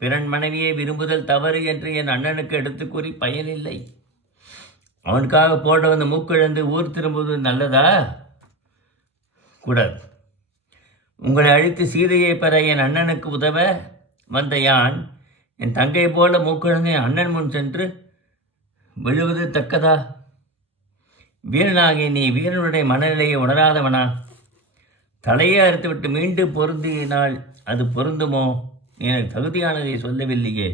பிறன் மனைவியை விரும்புதல் தவறு என்று என் அண்ணனுக்கு எடுத்து கூறி பயனில்லை. அவனுக்காக போட வந்த மூக்கிழந்து ஊர் திரும்புவது நல்லதா? கூடாது. உங்களை அழித்து சீதையை பெற என் அண்ணனுக்கு உதவ வந்த யான் என் தங்கை போல மூக்கிழந்து என் அண்ணன் முன் சென்று விழுவது தக்கதா? வீரனாகி நீ வீரனுடைய மனநிலையை உணராதவனா? தலையே அறுத்துவிட்டு மீண்டும் பொருந்தினால் அது பொருந்துமோ? எனக்கு தகுதியானதை சொல்லவில்லையே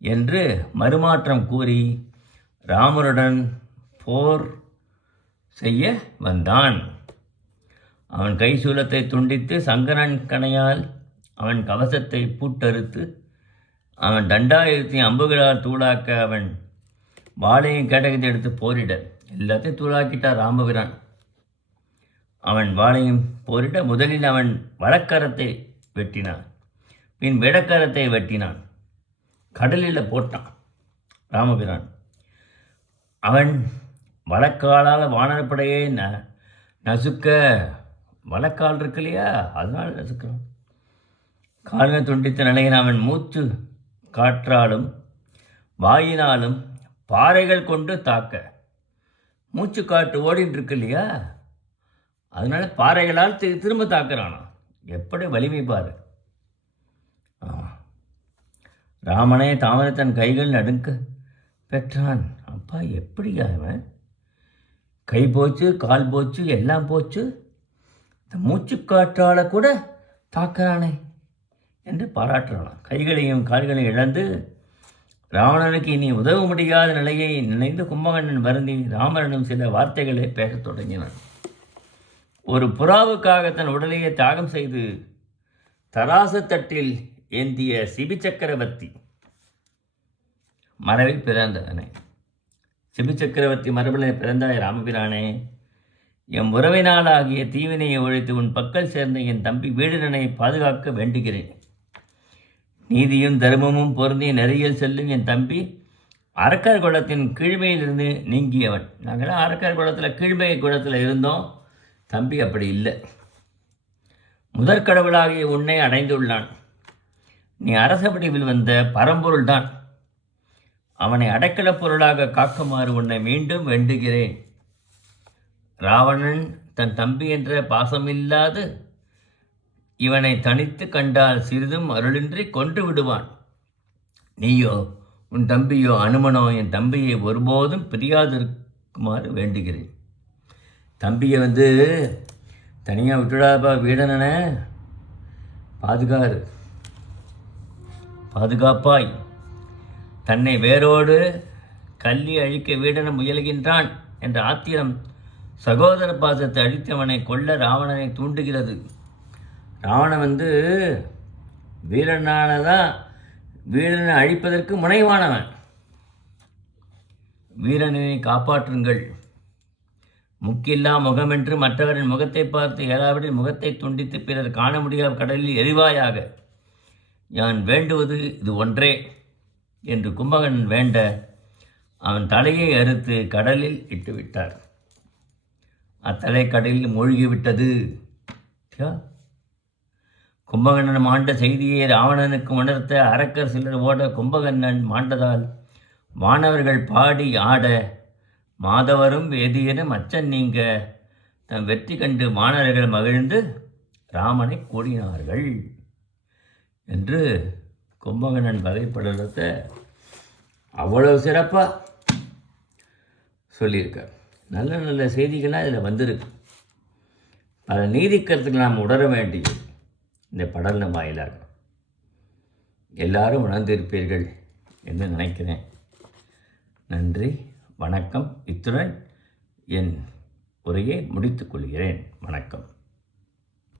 என்று மறுமாற்றம் கூறி ராமருடன் போர் செய்ய வந்தான். அவன் கைசூலத்தை துண்டித்து சங்கரன் கணையால் அவன் கவசத்தை பூட்டறுத்து அவன் தண்டாயுதத்தையும் அம்புகளால் தூளாக்க அவன் வாளையும் கேடகத்தை எடுத்து போரிட எல்லாத்தையும் தூளாக்கிட்டான் ராமபிரான். அவன் வாளையும் போரிட முதலில் அவன் வழக்கரத்தை வெட்டினான், பின் விடக்கரத்தை வெட்டினான், கடலில் போட்டான் ராமபிரான். அவன் வழக்காலால் வானரப்படையே நசுக்க, வழக்கால் இருக்கு இல்லையா, அதனால் நசுக்கிறான். கால்கள் துண்டித்த நிலையில் அவன் மூச்சு காற்றாலும் வாயினாலும் பாறைகள் கொண்டு தாக்க, மூச்சு காற்று ஓடின்னு இருக்கு இல்லையா, அதனால பாறைகளால் திரும்ப தாக்குறானா. எப்படி வலிமை பாரு. ராமனே தாமரை தன் கைகள் நடுங்க பெற்றான். அப்பா எப்படியா அவன், கை போச்சு, கால் போச்சு, எல்லாம் போச்சு, இந்த மூச்சு காற்றால கூட தாக்குறானே என்று பாராட்டுறான். கைகளையும் கால்களையும் இழந்து ராவணனுக்கு இனி உதவ முடியாத நிலையை நினைந்து கும்பகர்ணன் வருந்தி ராமனிடம் சில வார்த்தைகளை பேசத் தொடங்கினான். ஒரு புறாவுக்காக தன் உடலையே தியாகம் செய்து தராசு தட்டில் ஏந்திய சிபி சக்கரவர்த்தி மரபில் பிறந்தவனே, சிபி சக்கரவர்த்தி மரபில் பிறந்தாய் ராமபிரானே, என் உறவினாலாகிய தீவினையை ஒழித்து உன் பக்கல் சேர்ந்த என் தம்பி வீடுடனை பாதுகாக்க வேண்டுகிறேன். நீதியும் தர்மமும் பொருந்திய நெறியில் செல்லும் என் தம்பி அரக்கர் குலத்தின் கீழ்மையிலிருந்து நீங்கியவன். நாங்களாம் அரக்கர் குலத்தில் கீழ்மை குலத்தில் இருந்தோம், தம்பி அப்படி இல்லை. முதற்கடவுளாகிய உன்னை அடைந்துள்ளான். நீ அரச வடிவில் வந்த பரம்பொருள்தான். அவனை அடைக்கலப் பொருளாக காக்குமாறு உன்னை மீண்டும் வேண்டுகிறேன். ராவணன் தன் தம்பி என்ற பாசமில்லாது இவனை தனித்து கண்டால் சிறிதும் அருளின்றி கொன்று விடுவான். நீயோ உன் தம்பியோ அனுமனோ என் தம்பியை ஒருபோதும் பிரியாதிருக்குமாறு வேண்டுகிறேன். தம்பியை தனியாக விட்டுடாப்பா, வீடனே பாதுகாப்பாய். தன்னை வேரோடு கல்லி அழிக்க வீடன முயல்கின்றான் என்ற ஆத்திரம் சகோதர பாசத்தை அழித்தவனை கொல்ல ராவணனை தூண்டுகிறது. ராவணன் வீரனானதான் வீரனை அழிப்பதற்கு முனைவானவன். வீரனை காப்பாற்றுங்கள். முக்கில்லா முகமென்று மற்றவரின் முகத்தை பார்த்து ஏழாவடி முகத்தை துண்டித்து பிறர் காண முடியாத கடலில் எரிவாயாக. யான் வேண்டுவது இது ஒன்றே என்று கும்பகர்ணன் வேண்ட அவன் தலையை அறுத்து கடலில் இட்டுவிட்டார். அத்தலை கடலில் மூழ்கிவிட்டது. கும்பகர்ணன் மாண்ட செய்தியை ராவணனுக்கு உணர்த்த அரக்கர் சிலர் ஓட கும்பகர்ணன் மாண்டதால் வானவர்கள் பாடி ஆட மாதவரும் வேதியரும் அச்சன் நீங்க தம் வெற்றி கண்டு வானவர்கள் மகிழ்ந்து ராமனை கூடினார்கள் என்று கும்பகர்ணன் வகைப்படத்தை அவ்வளவு சிறப்பாக சொல்லியிருக்கார். நல்ல நல்ல செய்திகள்லாம் இதில் வந்திருக்கு. பல நீதிக்கருத்துக்கள் நாம் உணர வேண்டியது இந்த படலம் வாயிலாக எல்லாரும் உணர்ந்திருப்பீர்கள் என்று நினைக்கிறேன். நன்றி, வணக்கம். இத்துடன் என் உரையை முடித்துக் கொள்கிறேன். வணக்கம்.